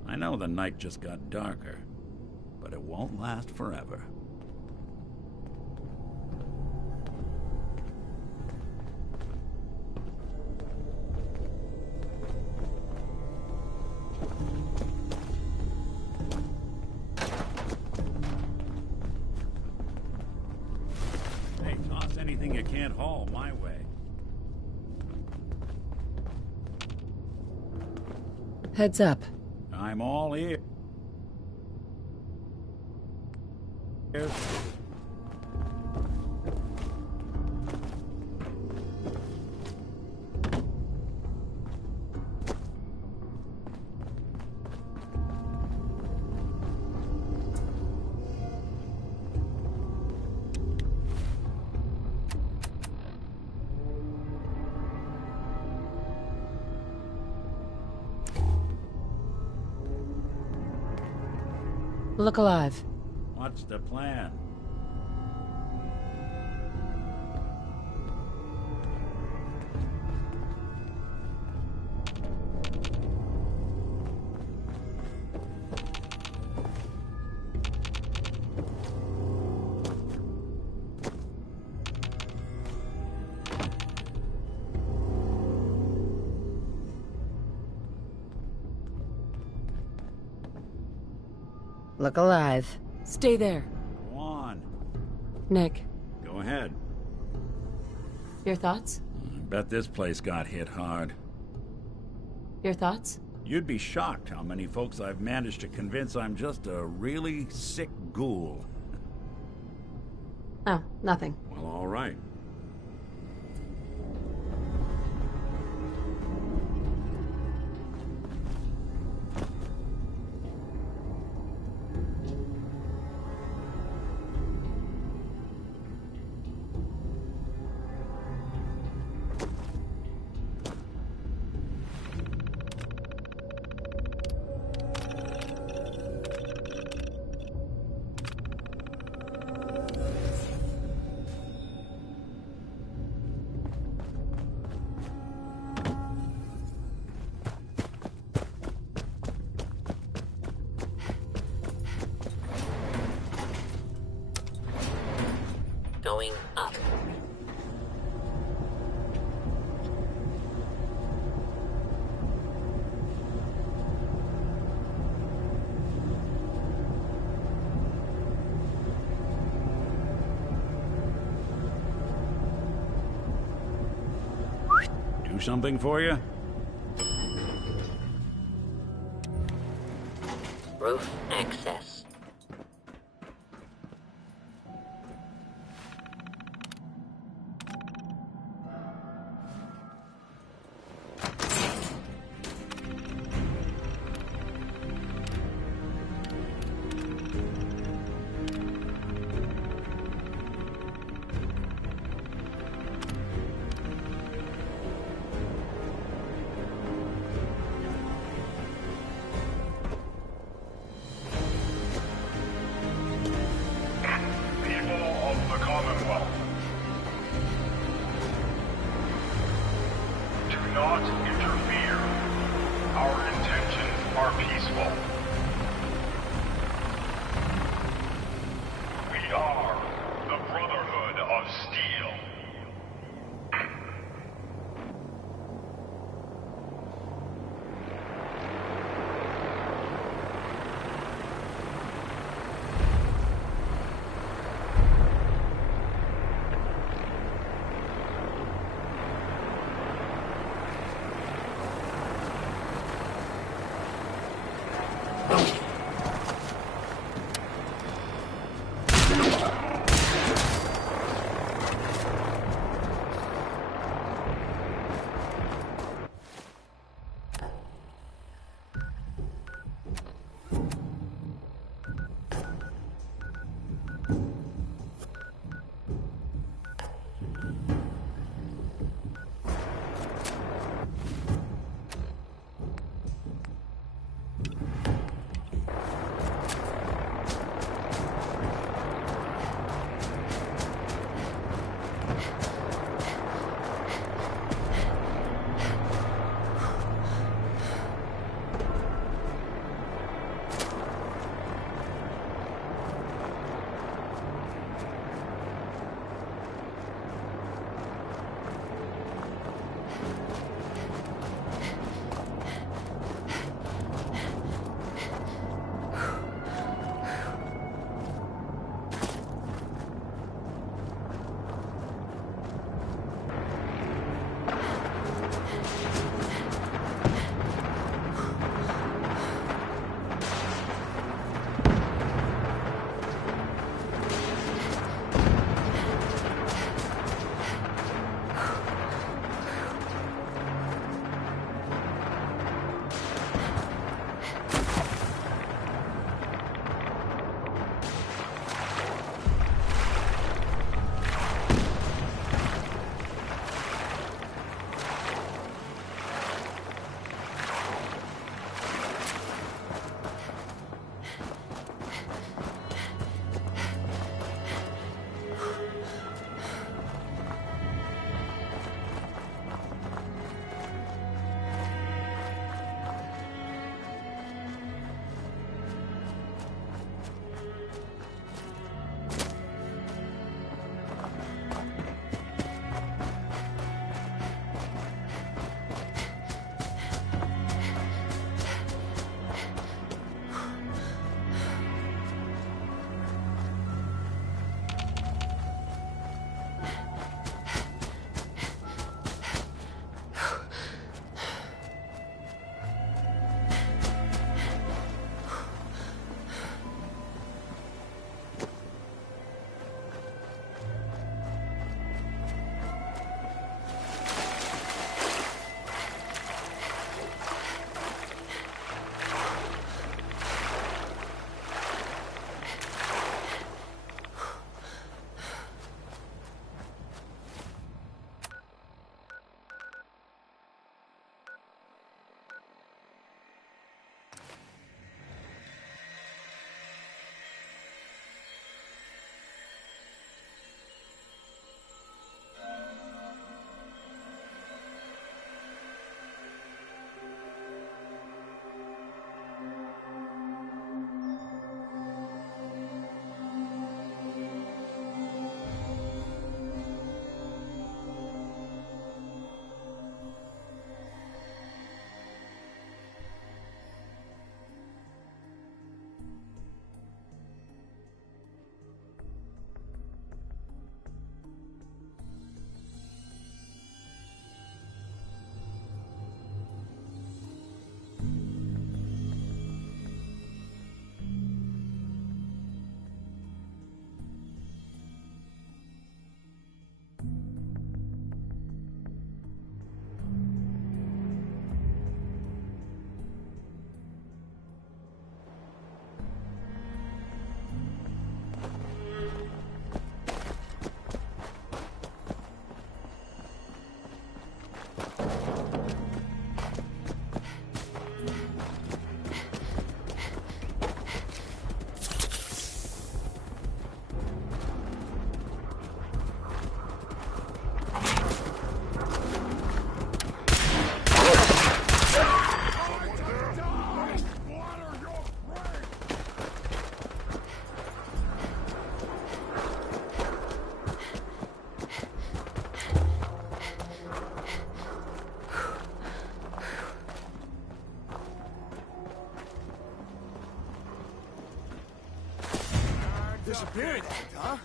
I know the night just got darker, but it won't last forever. Hey, toss anything you can't haul my way. Heads up. I'm all ears. Look alive. What's the plan? Look alive. Stay there. Go on. Nick. Go ahead. Your thoughts? I bet this place got hit hard. Your thoughts? You'd be shocked how many folks I've managed to convince I'm just a really sick ghoul. Oh, nothing. Well, all right. Going up. Do something for you? Roof access. disappeared, huh?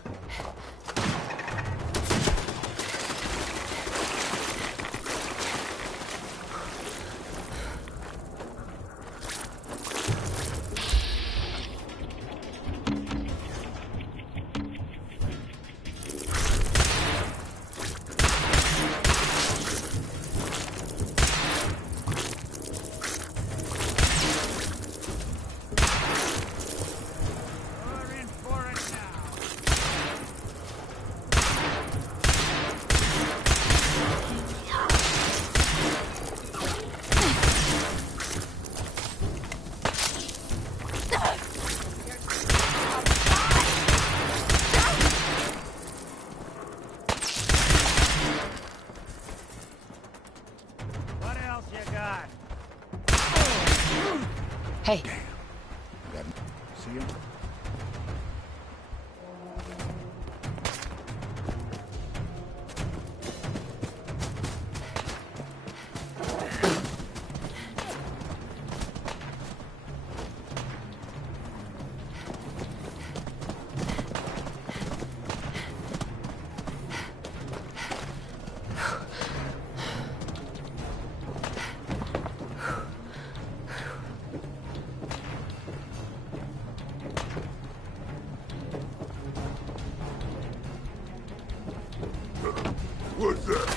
Hey. See him? What's that?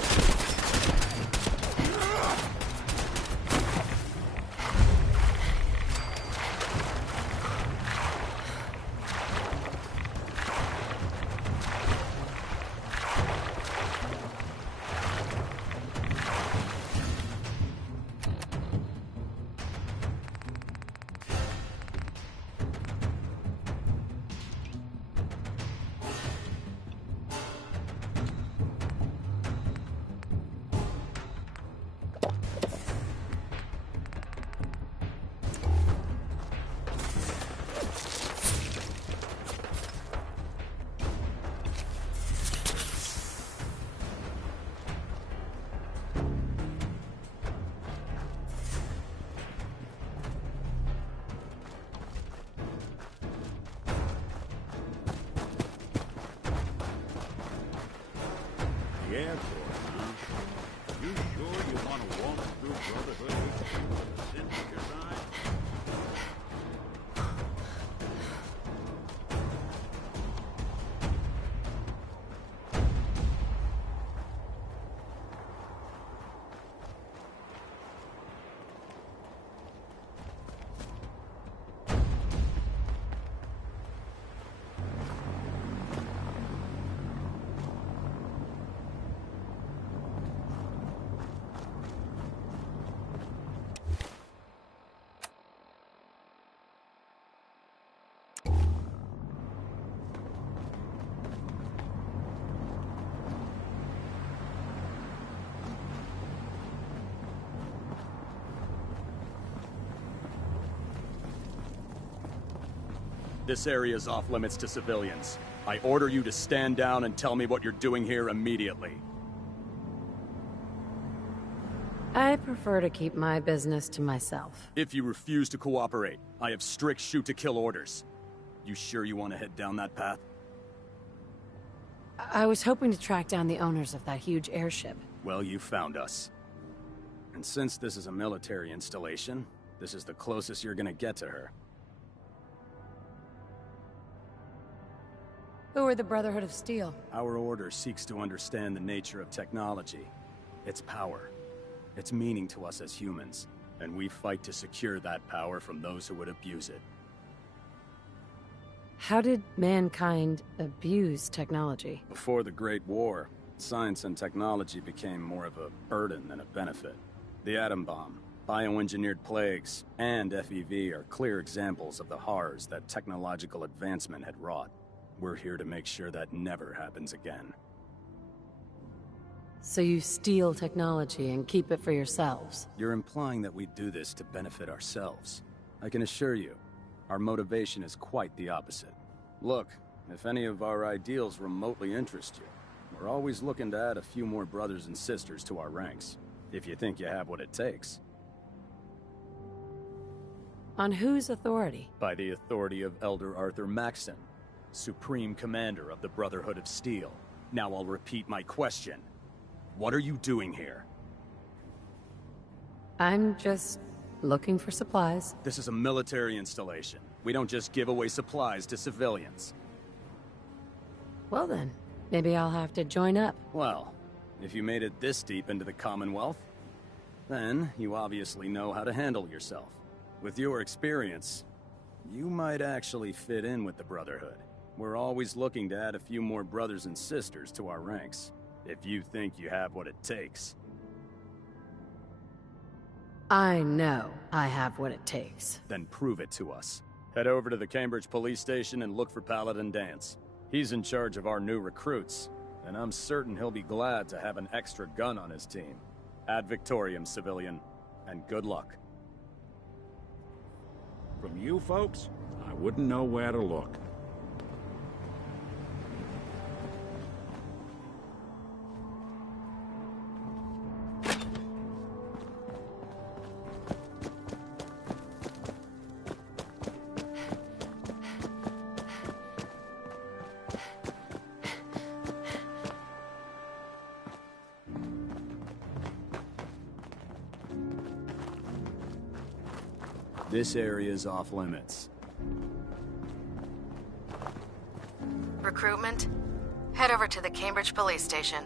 The airport, huh? You sure you want to walk through Brotherhood with a cinch at your side? This area is off limits to civilians. I order you to stand down and tell me what you're doing here immediately. I prefer to keep my business to myself. If you refuse to cooperate, I have strict shoot-to-kill orders. You sure you want to head down that path? I was hoping to track down the owners of that huge airship. Well, you found us. And since this is a military installation, this is the closest you're gonna get to her. Who are the Brotherhood of Steel? Our order seeks to understand the nature of technology, its power, its meaning to us as humans, and we fight to secure that power from those who would abuse it. How did mankind abuse technology? Before the Great War, science and technology became more of a burden than a benefit. The atom bomb, bioengineered plagues, and FEV are clear examples of the horrors that technological advancement had wrought. We're here to make sure that never happens again. So you steal technology and keep it for yourselves? You're implying that we do this to benefit ourselves. I can assure you, our motivation is quite the opposite. Look, if any of our ideals remotely interest you, we're always looking to add a few more brothers and sisters to our ranks, if you think you have what it takes. On whose authority? By the authority of Elder Arthur Maxson. Supreme Commander of the Brotherhood of Steel. Now I'll repeat my question. What are you doing here? I'm just looking for supplies. This is a military installation. We don't just give away supplies to civilians. Well then, maybe I'll have to join up. Well, if you made it this deep into the Commonwealth, then you obviously know how to handle yourself. With your experience, you might actually fit in with the Brotherhood. We're always looking to add a few more brothers and sisters to our ranks, if you think you have what it takes. I know I have what it takes. Then prove it to us. Head over to the Cambridge police station and look for Paladin Dance. He's in charge of our new recruits, and I'm certain he'll be glad to have an extra gun on his team. Ad Victoriam, civilian, and good luck. From you folks, I wouldn't know where to look. This area's off limits. Recruitment? Head over to the Cambridge police station.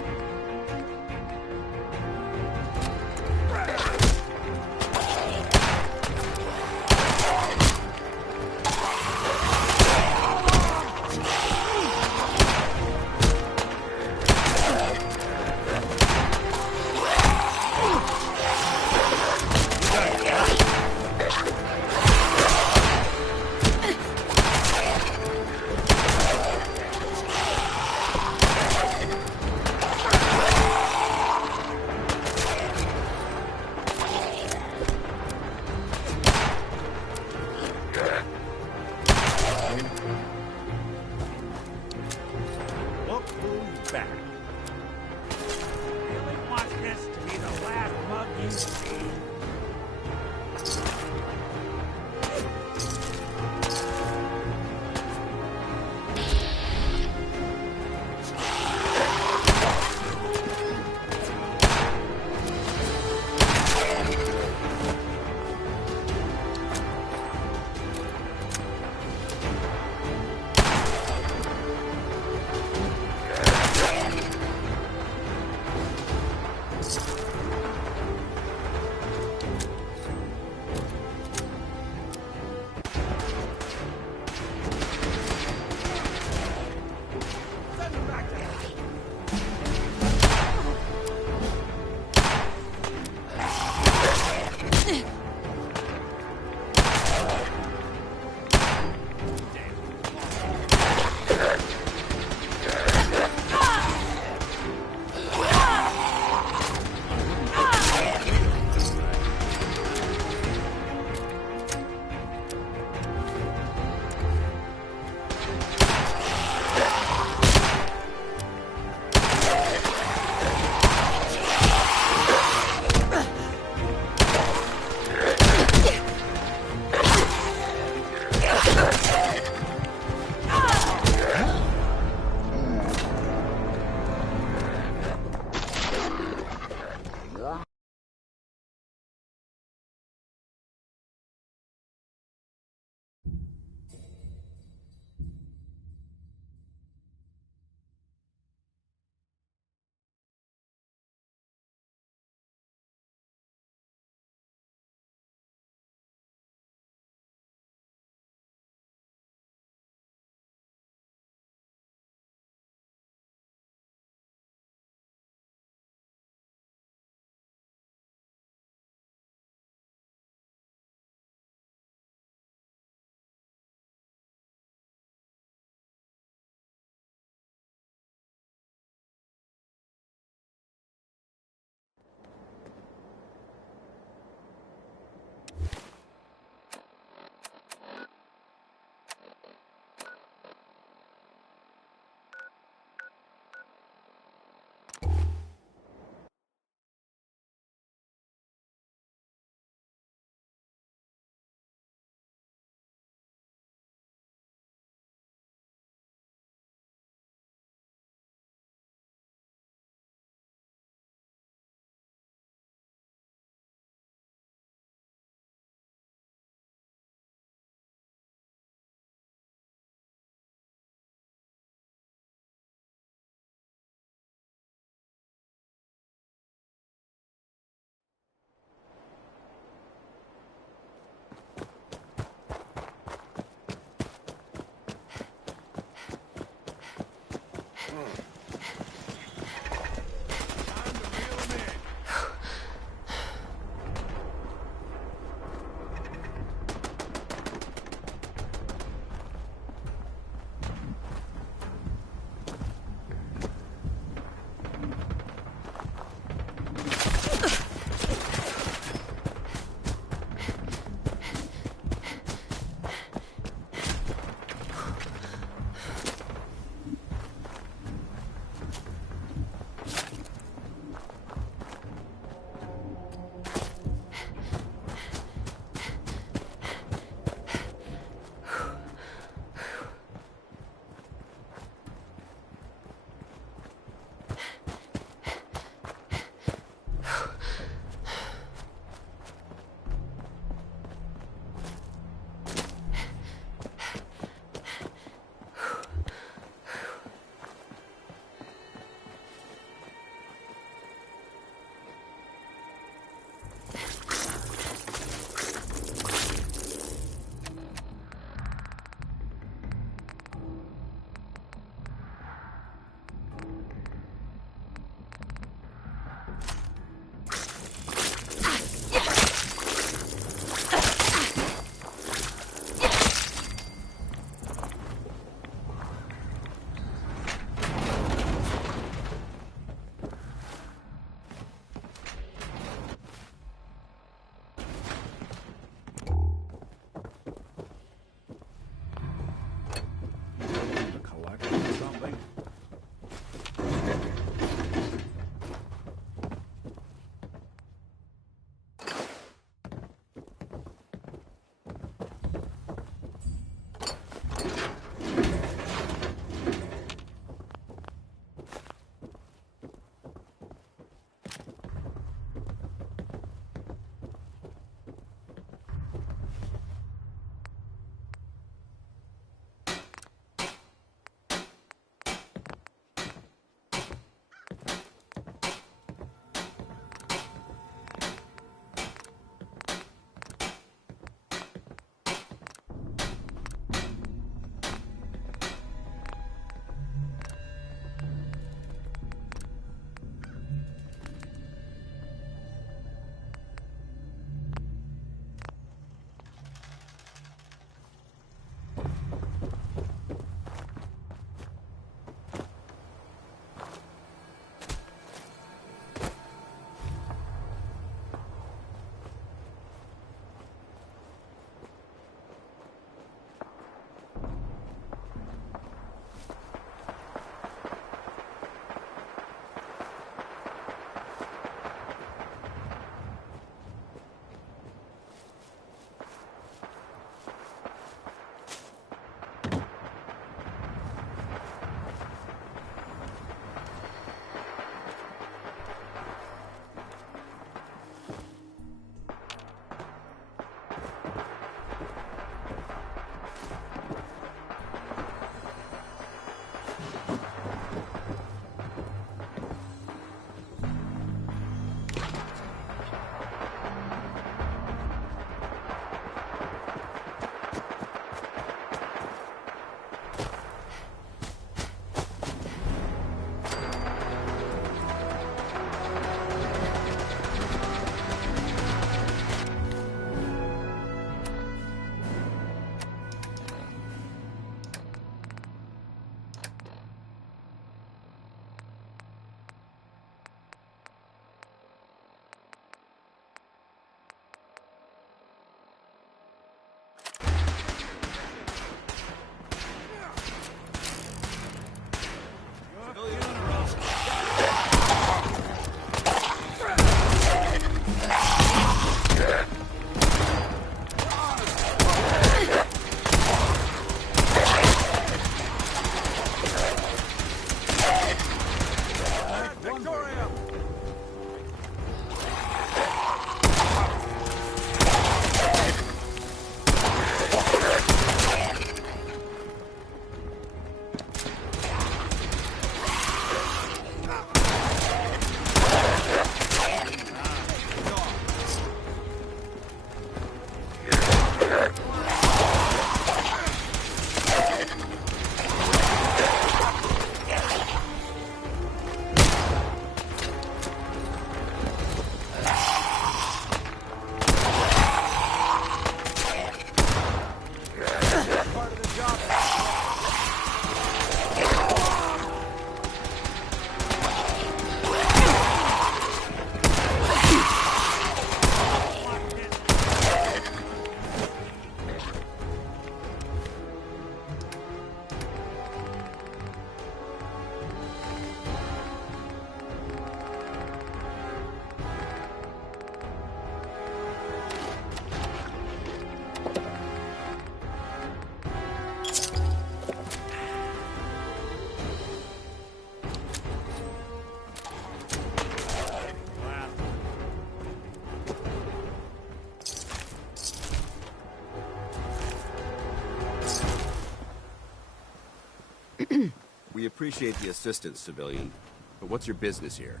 We appreciate the assistance, civilian. But what's your business here?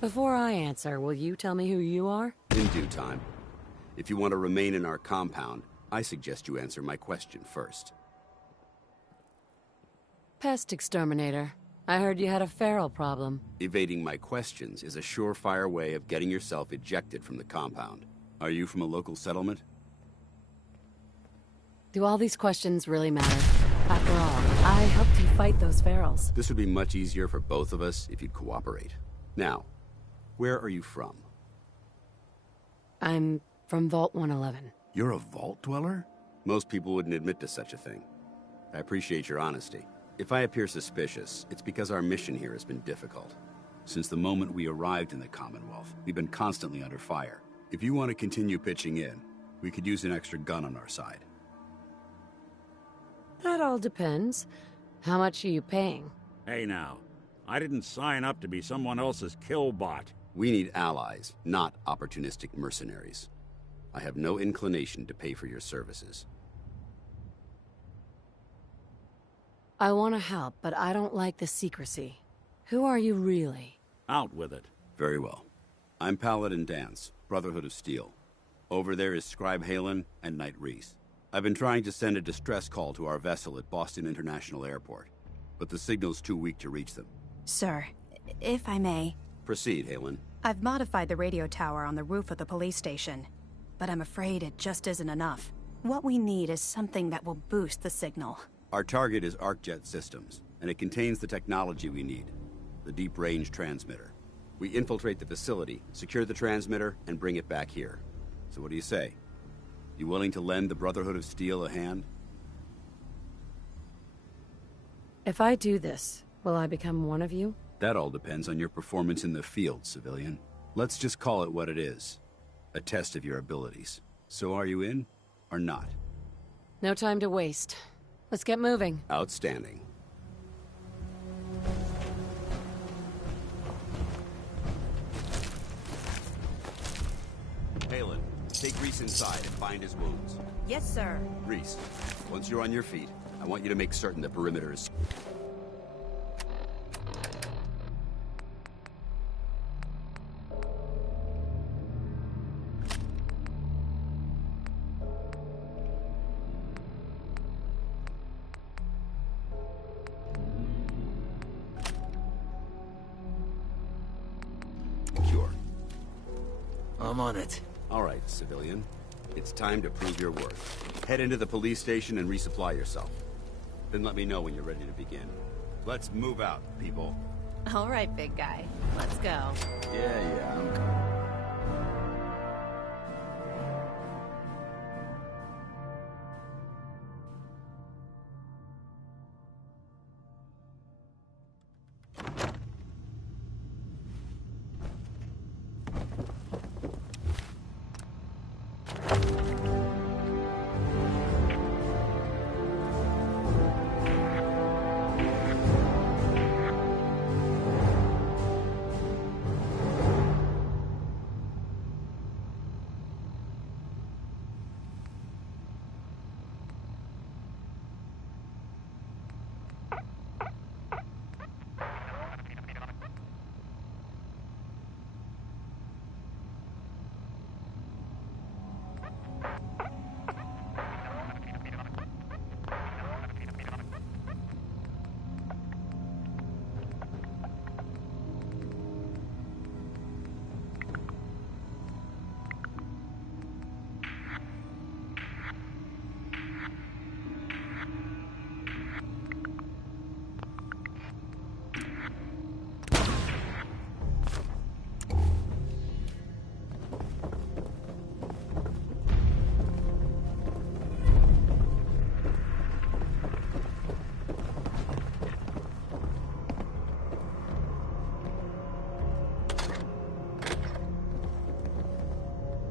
Before I answer, will you tell me who you are? In due time. If you want to remain in our compound, I suggest you answer my question first. Pest exterminator. I heard you had a feral problem. Evading my questions is a surefire way of getting yourself ejected from the compound. Are you from a local settlement? Do all these questions really matter? After all, I helped you fight those ferals. This would be much easier for both of us if you'd cooperate. Now, where are you from? I'm from Vault 111. You're a vault dweller? Most people wouldn't admit to such a thing. I appreciate your honesty. If I appear suspicious, it's because our mission here has been difficult. Since the moment we arrived in the Commonwealth, we've been constantly under fire. If you want to continue pitching in, we could use an extra gun on our side. That all depends. How much are you paying? Hey now, I didn't sign up to be someone else's killbot. We need allies, not opportunistic mercenaries. I have no inclination to pay for your services. I want to help, but I don't like the secrecy. Who are you really? Out with it. Very well. I'm Paladin Dance, Brotherhood of Steel. Over there is Scribe Halen and Knight Reese. I've been trying to send a distress call to our vessel at Boston International Airport, but the signal's too weak to reach them. Sir, if I may... Proceed, Halen. I've modified the radio tower on the roof of the police station, but I'm afraid it just isn't enough. What we need is something that will boost the signal. Our target is ArcJet Systems, and it contains the technology we need, the deep-range transmitter. We infiltrate the facility, secure the transmitter, and bring it back here. So what do you say? You willing to lend the Brotherhood of Steel a hand? If I do this, will I become one of you? That all depends on your performance in the field, civilian. Let's just call it what it is. A test of your abilities. So are you in, or not? No time to waste. Let's get moving. Outstanding. Halen, take Reese inside and find his wounds. Yes, sir. Reese, once you're on your feet, I want you to make certain the perimeter is... secure. I'm on it. All right, civilian. It's time to prove your worth. Head into the police station and resupply yourself. Then let me know when you're ready to begin. Let's move out, people. All right, big guy. Let's go. Yeah, I'm coming.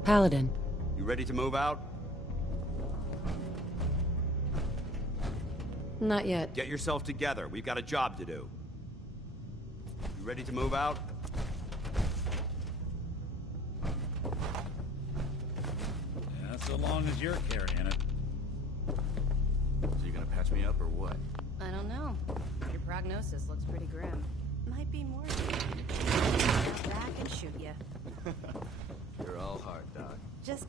Paladin. You ready to move out? Not yet. Get yourself together. We've got a job to do. You ready to move out? Yeah, so long as you're carrying it. So you gonna patch me up or what? I don't know. Your prognosis looks pretty grim. Might be more. Step back and shoot you. You're all heart, Doc. Just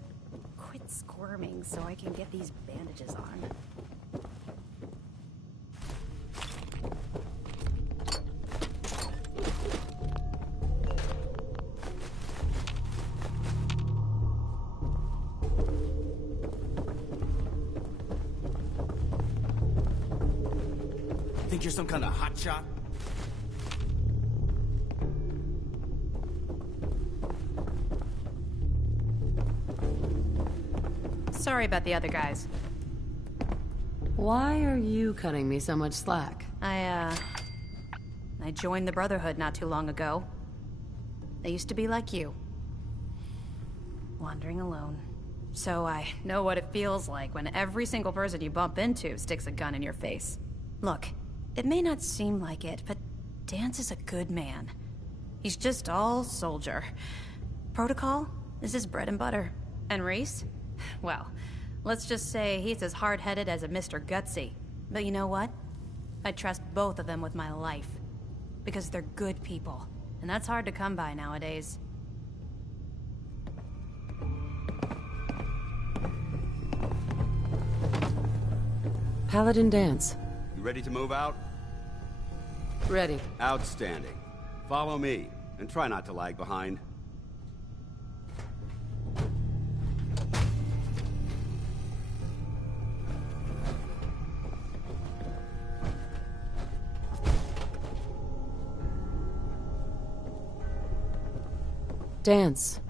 quit squirming so I can get these bandages on. Think you're some kind of hotshot? Sorry about the other guys. Why are you cutting me so much slack? I joined the Brotherhood not too long ago. I used to be like you. Wandering alone. So I know what it feels like when every single person you bump into sticks a gun in your face. Look, it may not seem like it, but Dance is a good man. He's just all soldier. Protocol is his bread and butter. And Reese? Well, let's just say he's as hard-headed as a Mr. Gutsy. But you know what? I trust both of them with my life. Because they're good people. And that's hard to come by nowadays. Paladin Dance. You ready to move out? Ready. Outstanding. Follow me, and try not to lag behind. Dance.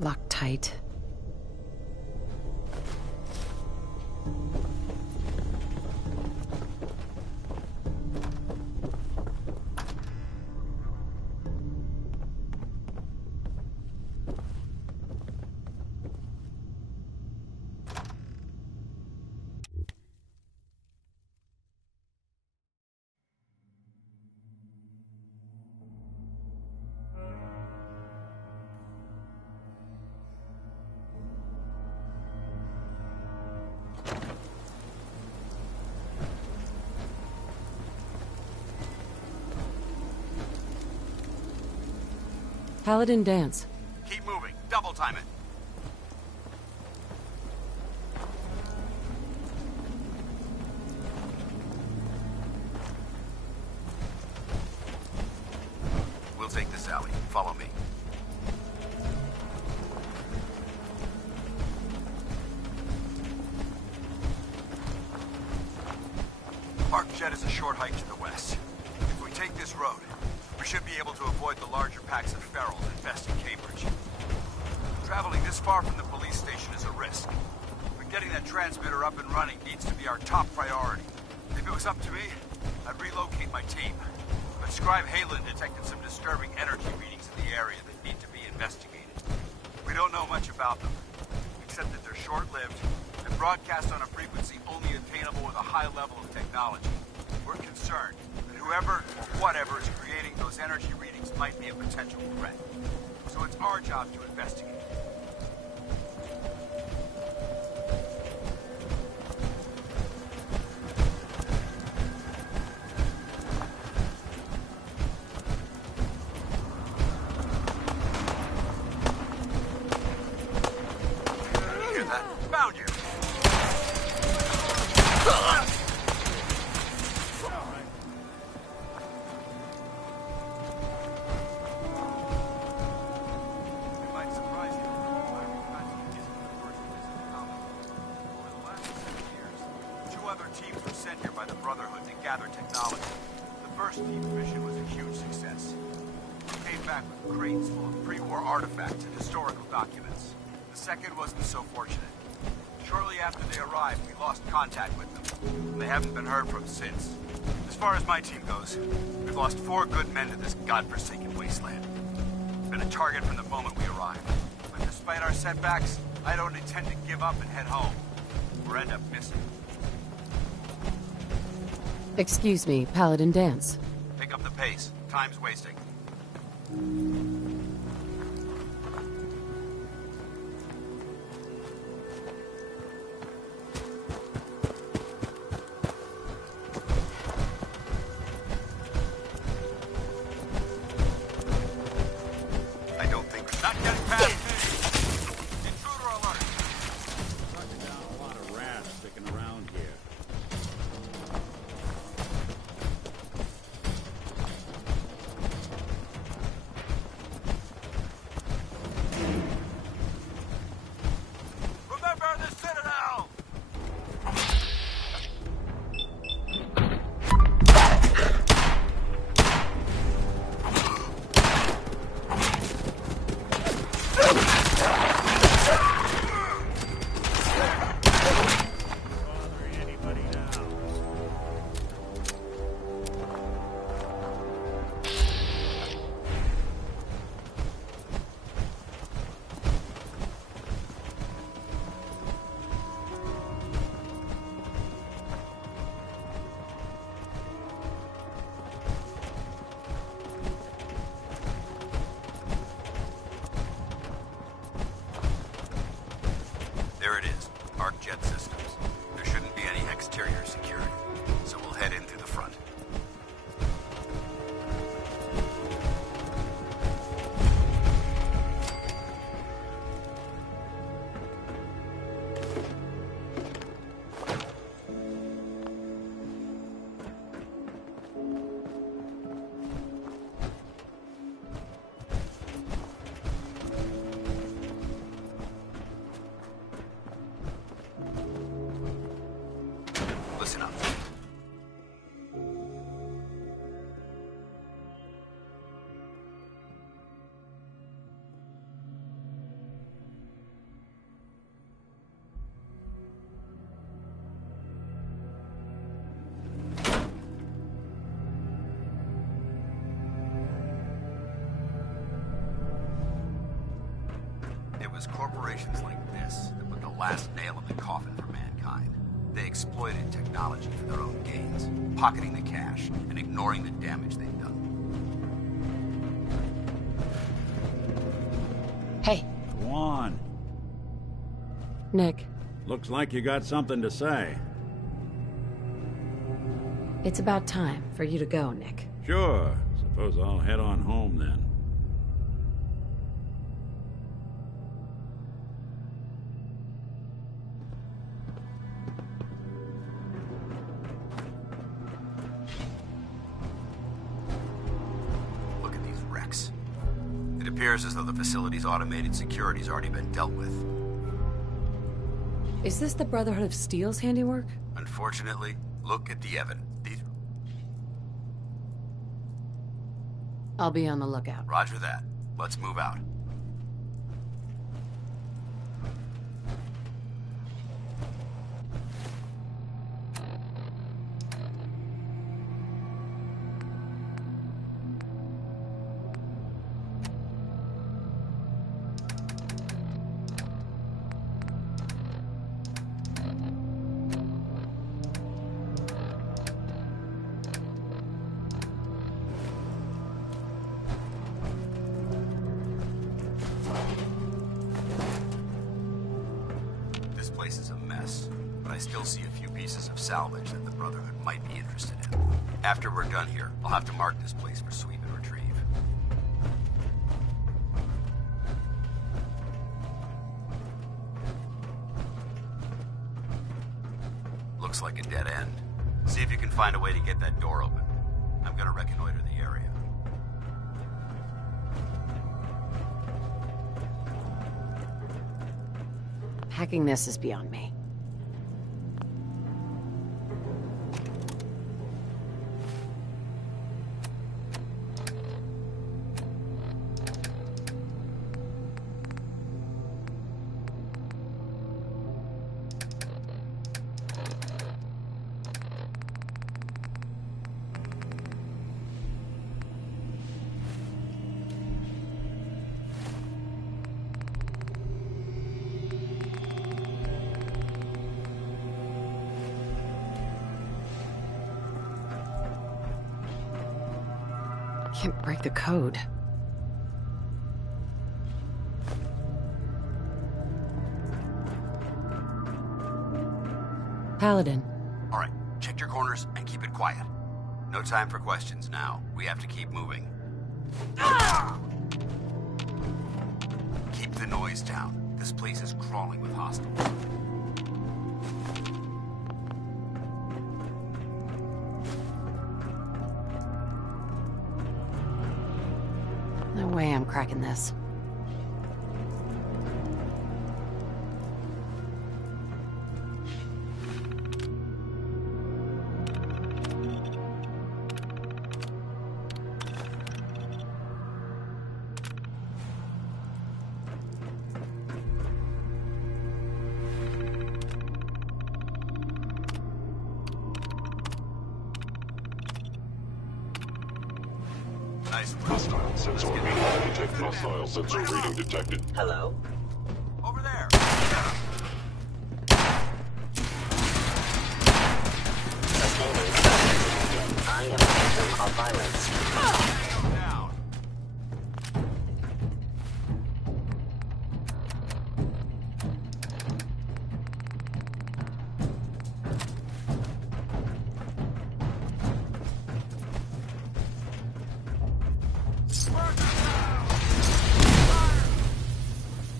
Lock tight. Paladin Dance. Keep moving. Double time it. We'll take this alley. Follow me. Arcjet is a short hike to the west. If we take this road, we should be able to avoid the larger packs of ferals infesting Cambridge. Traveling this far from the police station is a risk, but getting that transmitter up and running needs to be our top priority. If it was up to me, I'd relocate my team. But Scribe Halen detected some disturbing energy readings in the area that need to be investigated. We don't know much about them, except that they're short-lived and broadcast on a frequency only attainable with a high level of technology. We're concerned that whoever or whatever is creating those energy readings might be a potential threat. So it's our job to investigate. You hear that? Found you! Teams were sent here by the Brotherhood to gather technology. The first team's mission was a huge success. They came back with crates full of pre-war artifacts and historical documents. The second wasn't so fortunate. Shortly after they arrived, we lost contact with them. They haven't been heard from since. As far as my team goes, we've lost 4 good men to this godforsaken wasteland. Been a target from the moment we arrived. But despite our setbacks, I don't intend to give up and head home, or end up missing. Excuse me, Paladin Dance. Pick up the pace. Time's wasting. was corporations like this that put the last nail in the coffin for mankind. They exploited technology for their own gains, pocketing the cash and ignoring the damage they've done. Hey. Go on. Nick. Looks like you got something to say. It's about time for you to go, Nick. Sure. Suppose I'll head on home then. Look at these wrecks. It appears as though the facility's automated security's already been dealt with. Is this the Brotherhood of Steel's handiwork? Unfortunately, look at the evidence. I'll be on the lookout. Roger that. Let's move out. This place is a mess, but I still see a few pieces of salvage that the Brotherhood might be interested in. After we're done here, I'll have to mark this place for sweep and retrieve. Looks like a dead end. See if you can find a way to get that door open. I'm gonna reconnoiter the area. Hacking this is beyond me. Can't break the code. Paladin. All right, check your corners and keep it quiet. No time for questions now. We have to keep moving. Keep the noise down. This place is crawling with hostiles. No way I'm cracking this. Nice. Hostile sensor reading detected. Hostile sensor reading detected. Hello? Over there. Sustaining suffering. I am a victim of violence.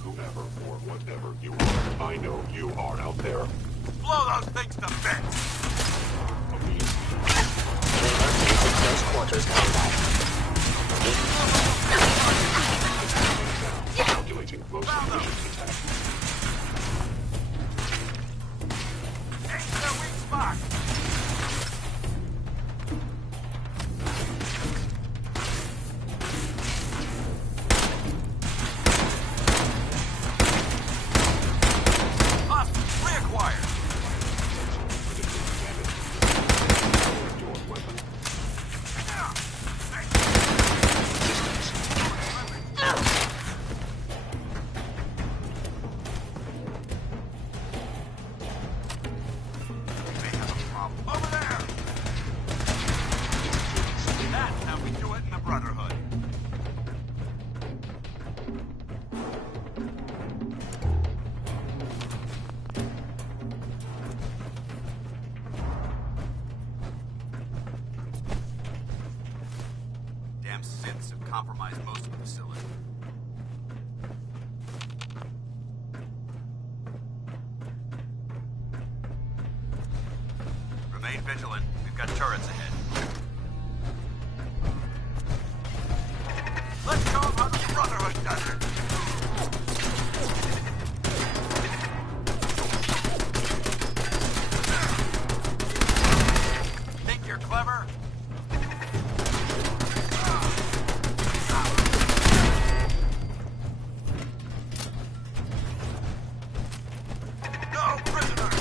Whoever or whatever you are, I know you are out there. Blow those things to bits! Close quarters combat. Calculating most efficient attack. Aim their weak spot! Brotherhood. Damn synths have compromised most of the facility. Remain vigilant. We've got turrets ahead. Let's show them how the Brotherhood does it! Think you're clever? No prisoners!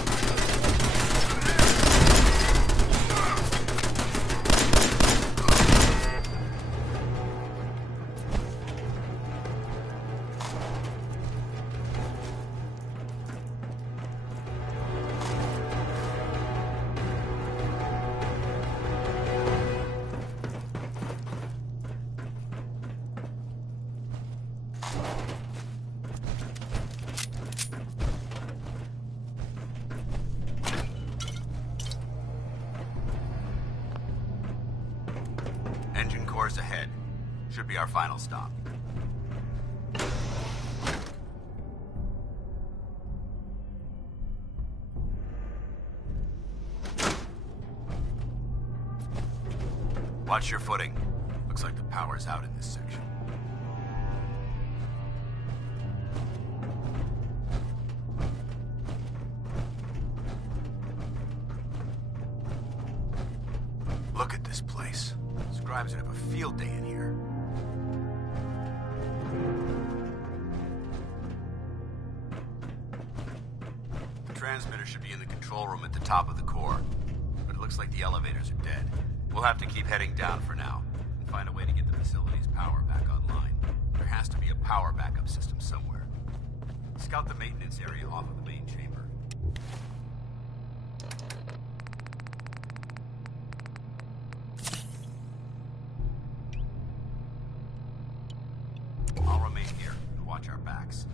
Engine cores ahead. Should be our final stop. Watch your footing. Looks like the power's out in this section. Look at this place. Scribes would have a field day in here. The transmitter should be in the control room at the top of the core, but it looks like the elevators are dead. We'll have to keep heading down for now and find a way to get the facility's power back online. There has to be a power backup system somewhere. Scout the maintenance area off of the main chamber. I'll remain here and watch our backs.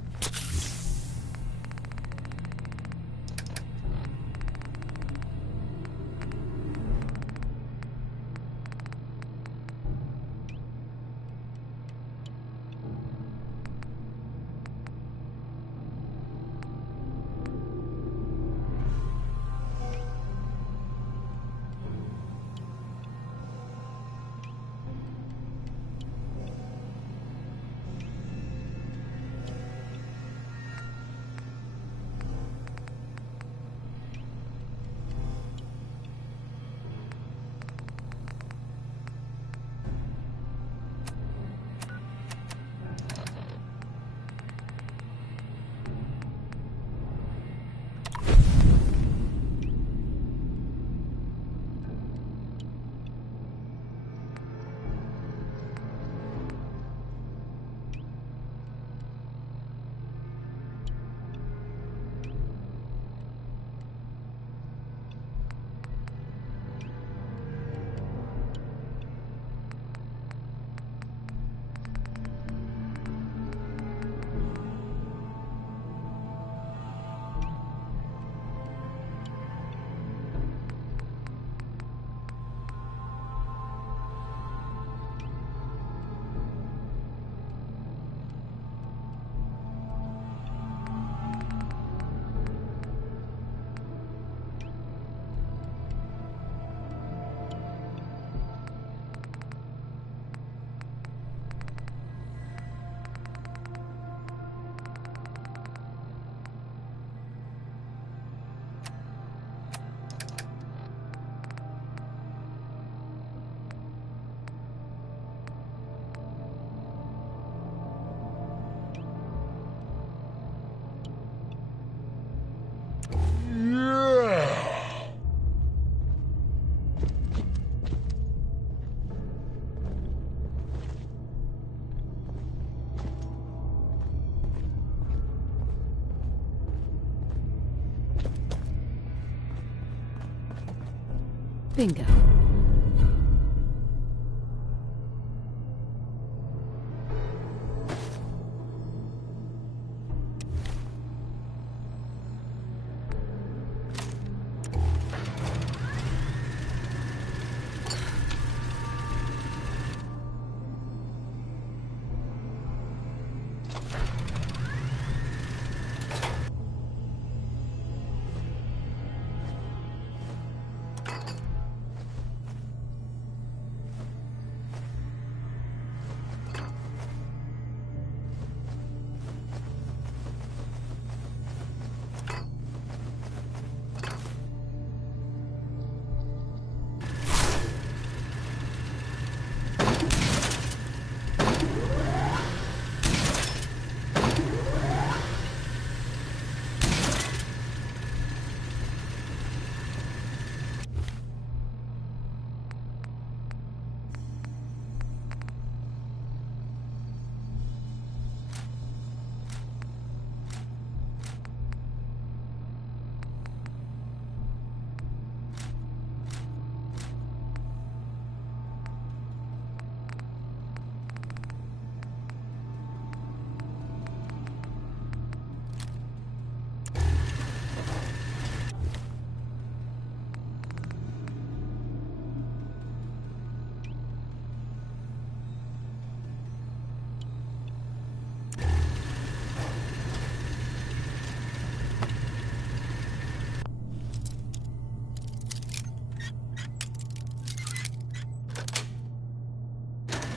Bingo.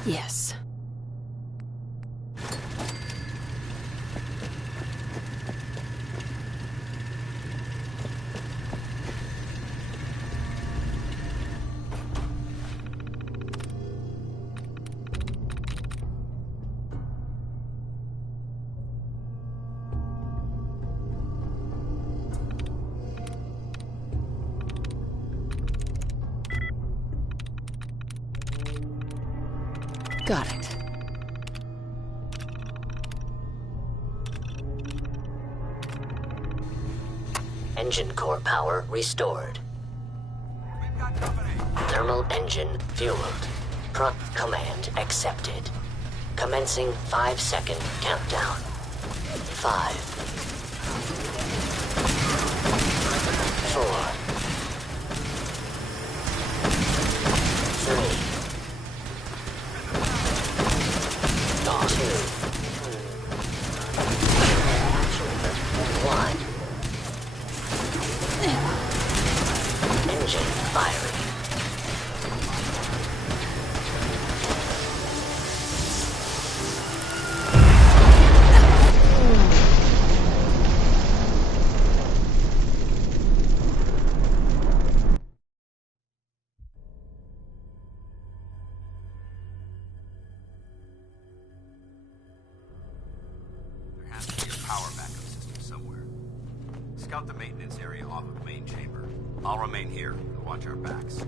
Yes. Got it. Engine core power restored. Thermal engine fueled. Prompt command accepted. Commencing 5-second countdown. 5, 4, 3, 2, 1. Engine firing. There has to be a power backup system somewhere. Scout the maintenance area off of main chamber. I'll remain here to watch our backs.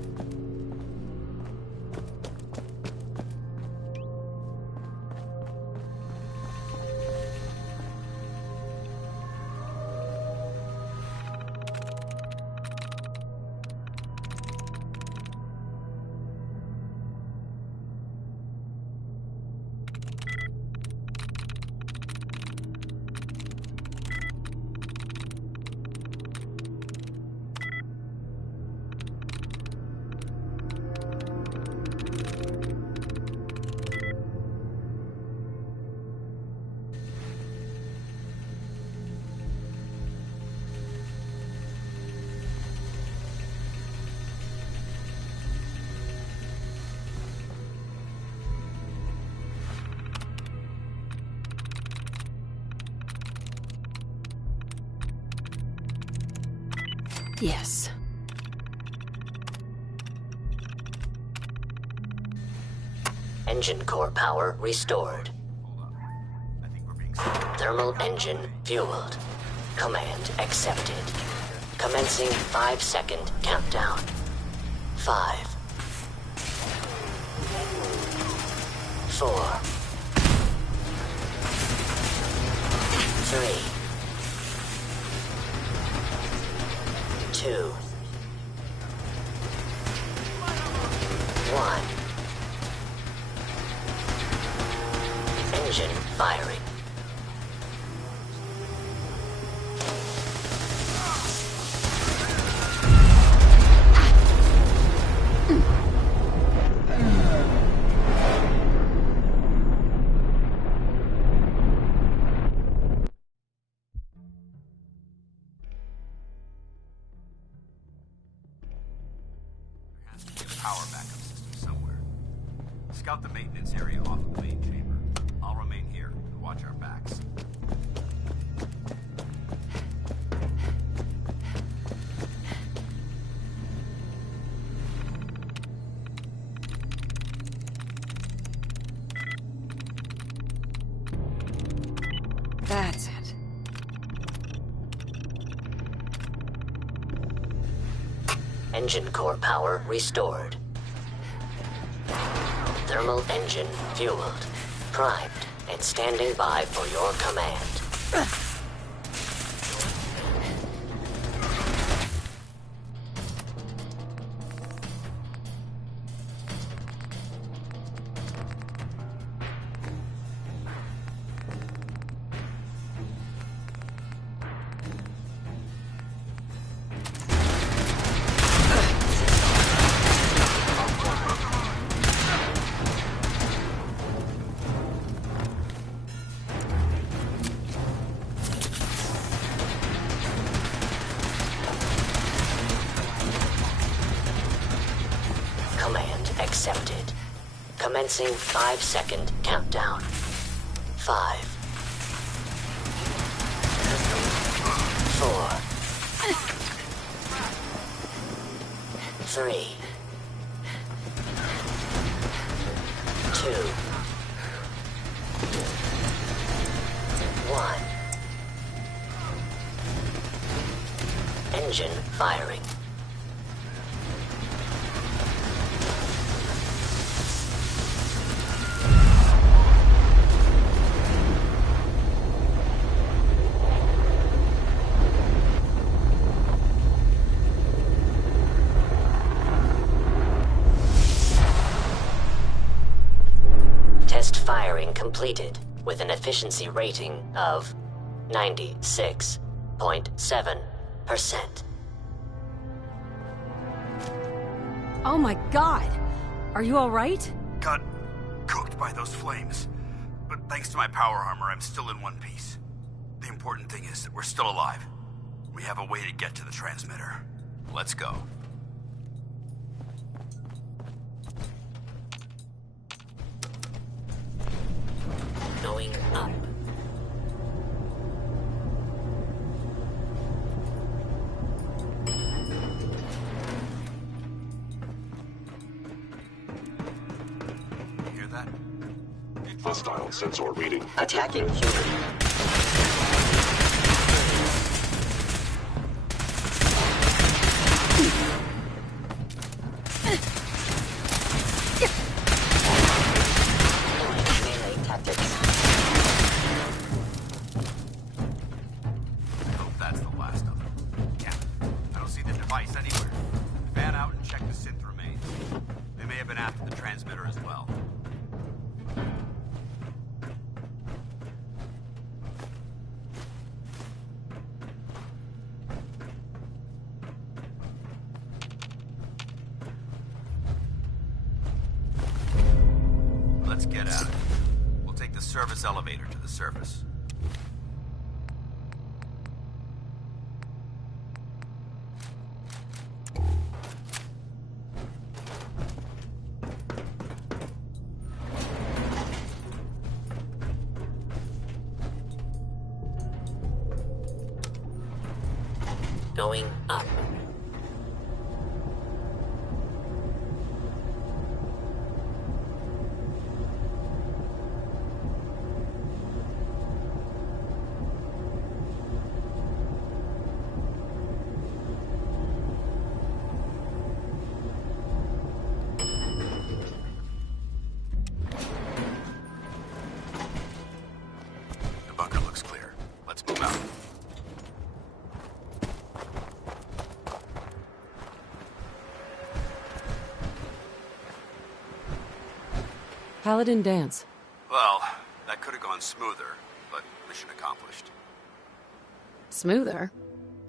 Yes. Engine core power restored. Thermal engine fueled. Command accepted. Commencing 5-second countdown. 5, 4, 3, 2, 1. Engine firing. Power backup system somewhere. Scout the maintenance area off of main chamber. I'll remain here to watch our backs. That's it. Engine core power restored. Thermal engine fueled. Primed and standing by for your command. Commencing 5-second countdown. 5, 4, 3, 2, 1. Engine firing. Test firing completed with an efficiency rating of 96.7%. Oh my god! Are you alright? Got cooked by those flames. But thanks to my power armor, I'm still in one piece. The important thing is that we're still alive. We have a way to get to the transmitter. Let's go. Going up. Hear that? Hostile sensor reading. Attacking human. Melee tactics. I hope that's the last of them. Yeah, I don't see the device anywhere. Fan out and check the synth remains. They may have been after the transmitter as well. Let's get at it. We'll take the service elevator to the surface. Going up. The bunker looks clear. Let's move out. Paladin dance. Well, that could have gone smoother, but mission accomplished. Smoother?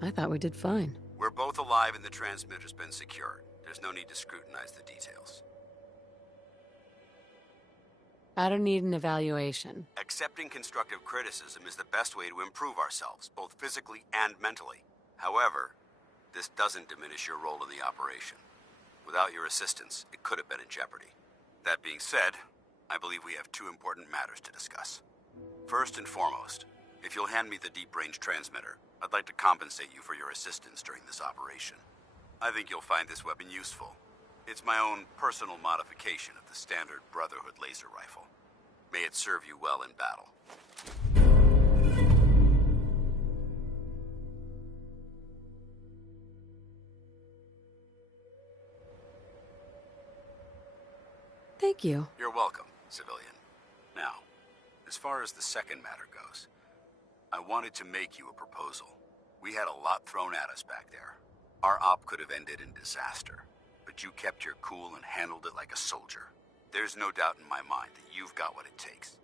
I thought we did fine. We're both alive and the transmitter's been secured. There's no need to scrutinize the details. I don't need an evaluation. Accepting constructive criticism is the best way to improve ourselves, both physically and mentally. However, this doesn't diminish your role in the operation. Without your assistance, it could have been in jeopardy. That being said, I believe we have two important matters to discuss. First and foremost, if you'll hand me the deep-range transmitter, I'd like to compensate you for your assistance during this operation. I think you'll find this weapon useful. It's my own personal modification of the standard Brotherhood laser rifle. May it serve you well in battle. Thank you. You're welcome, civilian. Now, as far as the second matter goes, I wanted to make you a proposal. We had a lot thrown at us back there. Our op could have ended in disaster, but you kept your cool and handled it like a soldier. There's no doubt in my mind that you've got what it takes.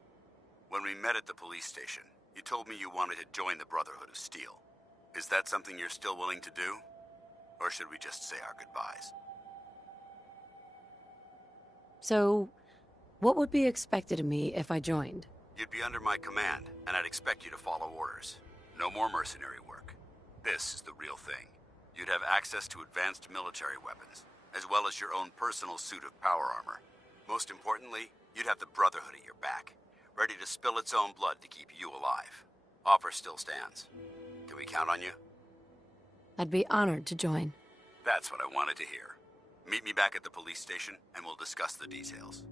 When we met at the police station, you told me you wanted to join the Brotherhood of Steel. Is that something you're still willing to do? Or should we just say our goodbyes? So, what would be expected of me if I joined? You'd be under my command, and I'd expect you to follow orders. No more mercenary work. This is the real thing. You'd have access to advanced military weapons, as well as your own personal suit of power armor. Most importantly, you'd have the Brotherhood at your back, ready to spill its own blood to keep you alive. Offer still stands. Can we count on you? I'd be honored to join. That's what I wanted to hear. Meet me back at the police station, and we'll discuss the details.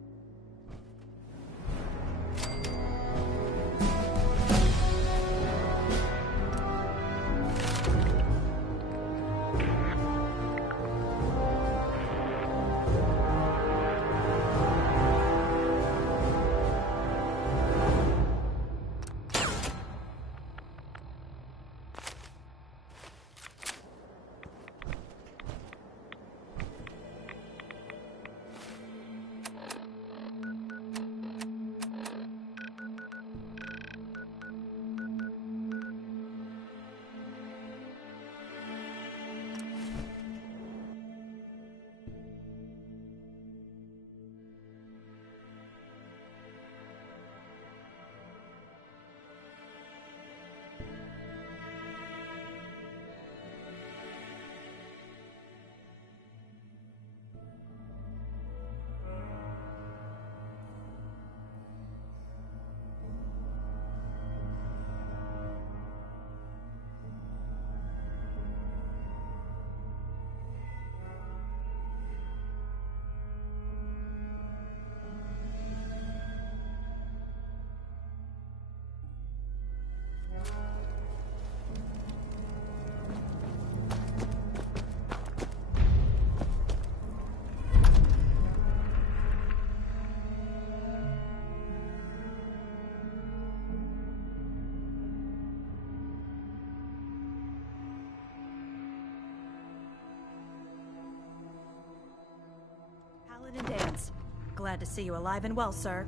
Paladin Dance. Glad to see you alive and well, sir.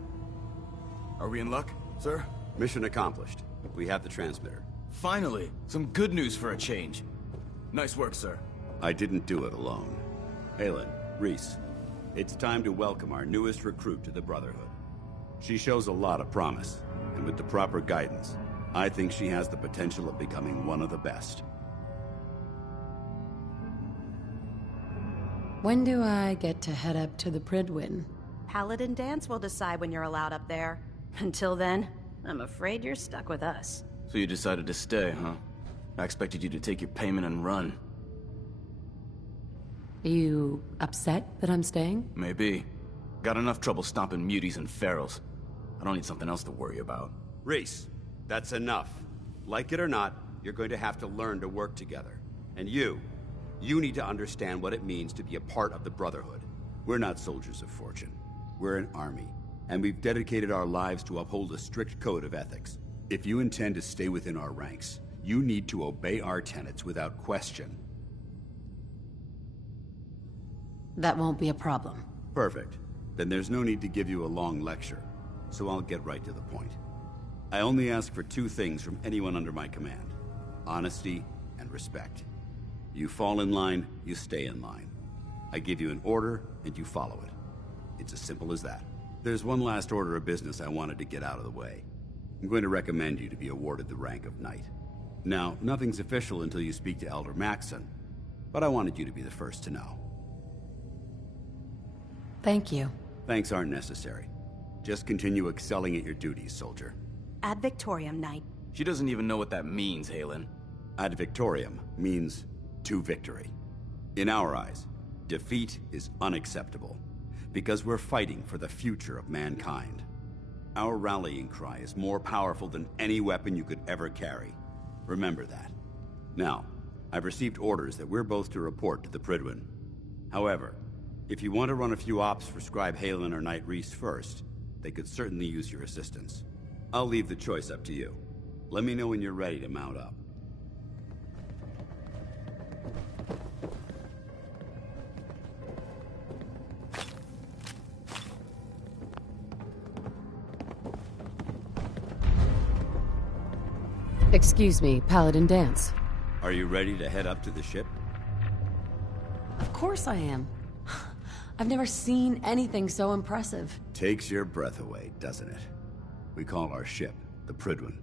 Are we in luck, sir? Mission accomplished. We have the transmitter. Finally! Some good news for a change. Nice work, sir. I didn't do it alone. Halen, Reese, it's time to welcome our newest recruit to the Brotherhood. She shows a lot of promise, and with the proper guidance, I think she has the potential of becoming one of the best. When do I get to head up to the Pridwin? Paladin Dance will decide when you're allowed up there. Until then, I'm afraid you're stuck with us. So you decided to stay, huh? I expected you to take your payment and run. Are you upset that I'm staying? Maybe. Got enough trouble stomping muties and ferals. I don't need something else to worry about. Reese, that's enough. Like it or not, you're going to have to learn to work together. And you need to understand what it means to be a part of the Brotherhood. We're not soldiers of fortune. We're an army, and we've dedicated our lives to uphold a strict code of ethics. If you intend to stay within our ranks, you need to obey our tenets without question. That won't be a problem. Perfect. Then there's no need to give you a long lecture, so I'll get right to the point. I only ask for two things from anyone under my command: honesty and respect. You fall in line, you stay in line. I give you an order, and you follow it. It's as simple as that. There's one last order of business I wanted to get out of the way. I'm going to recommend you to be awarded the rank of Knight. Now, nothing's official until you speak to Elder Maxson, but I wanted you to be the first to know. Thank you. Thanks aren't necessary. Just continue excelling at your duties, soldier. Ad Victoriam, Knight. She doesn't even know what that means, Halen. Ad Victoriam means to victory. In our eyes, defeat is unacceptable, because we're fighting for the future of mankind. Our rallying cry is more powerful than any weapon you could ever carry. Remember that. Now, I've received orders that we're both to report to the Pridwin. However, if you want to run a few ops for Scribe Halen or Knight Reese first, they could certainly use your assistance. I'll leave the choice up to you. Let me know when you're ready to mount up. Excuse me, Paladin Dance. Are you ready to head up to the ship? Of course I am. I've never seen anything so impressive. Takes your breath away, doesn't it? We call our ship the Pridwin.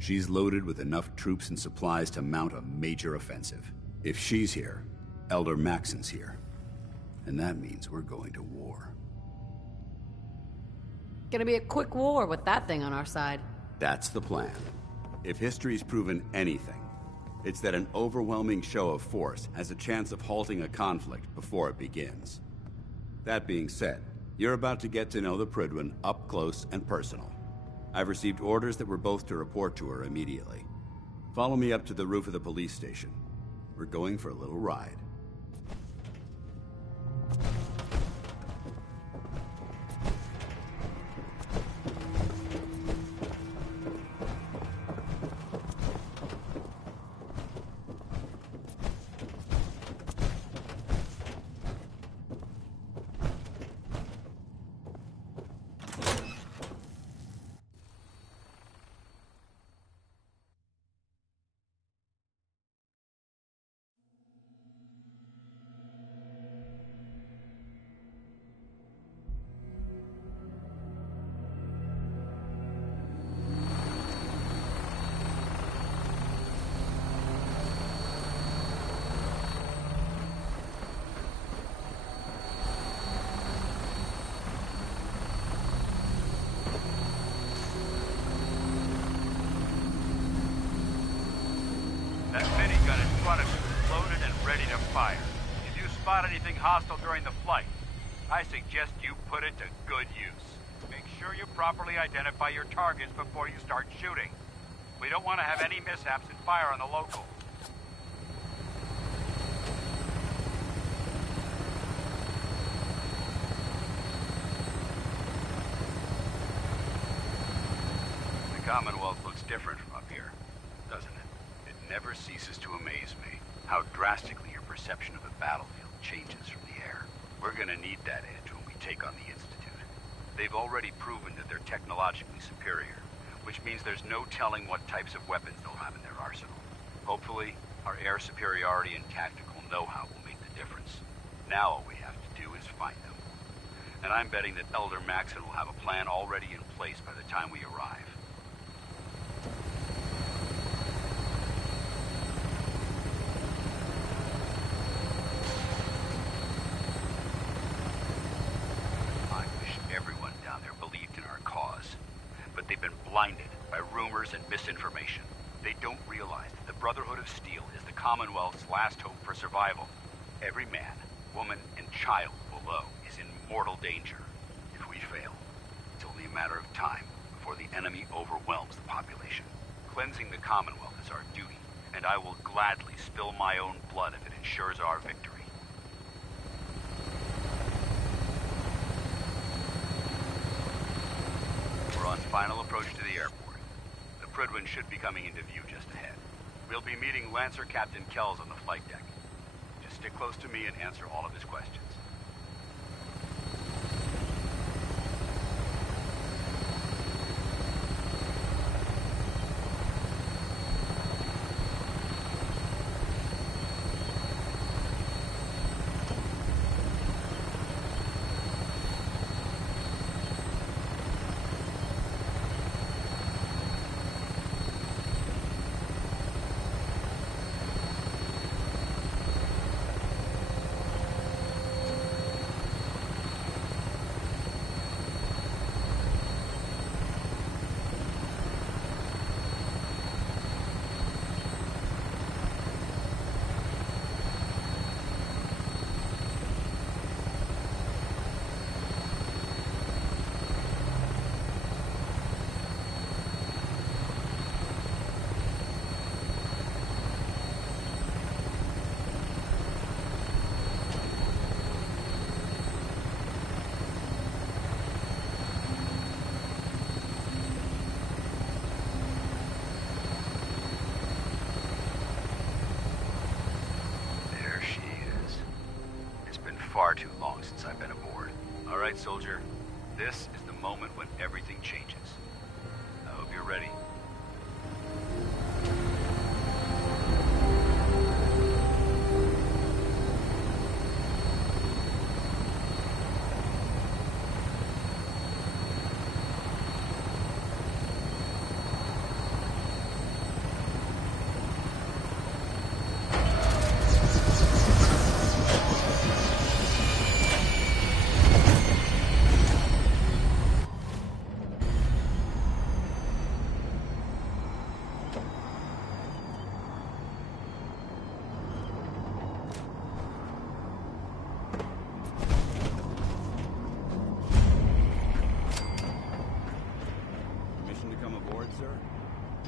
She's loaded with enough troops and supplies to mount a major offensive. If she's here, Elder Maxson's here. And that means we're going to war. Gonna be a quick war with that thing on our side. That's the plan. If history's proven anything, it's that an overwhelming show of force has a chance of halting a conflict before it begins. That being said, you're about to get to know the Prydwen up close and personal. I've received orders that we're both to report to her immediately. Follow me up to the roof of the police station. We're going for a little ride. That minigun in front of you is loaded and ready to fire. If you spot anything hostile during the flight, I suggest you put it to good use. Make sure you properly identify your targets before you start shooting. We don't want to have any mishaps and fire on the local. The Commonwealth looks different from up here, doesn't it? It never ceases to amaze me how drastically your perception of the battlefield changes from the air. We're gonna need that edge when we take on the Institute. They've already proven that they're technologically superior, which means there's no telling what types of weapons they'll have in their arsenal. Hopefully, our air superiority and tactical know-how will make the difference. Now all we have to do is find them. And I'm betting that Elder Maxon will have a plan already in place by the time we arrive. Blinded by rumors and misinformation. They don't realize that the Brotherhood of Steel is the Commonwealth's last hope for survival. Every man, woman, and child below is in mortal danger. If we fail, it's only a matter of time before the enemy overwhelms the population. Cleansing the Commonwealth is our duty, and I will gladly spill my own blood if it ensures our victory. We're on final approach to the airport. The Prydwen should be coming into view just ahead. We'll be meeting Lancer Captain Kells on the flight deck. Just stick close to me and answer all of his questions. Far too long since I've been aboard. All right, soldier. This is the moment when everything changes. I hope you're ready.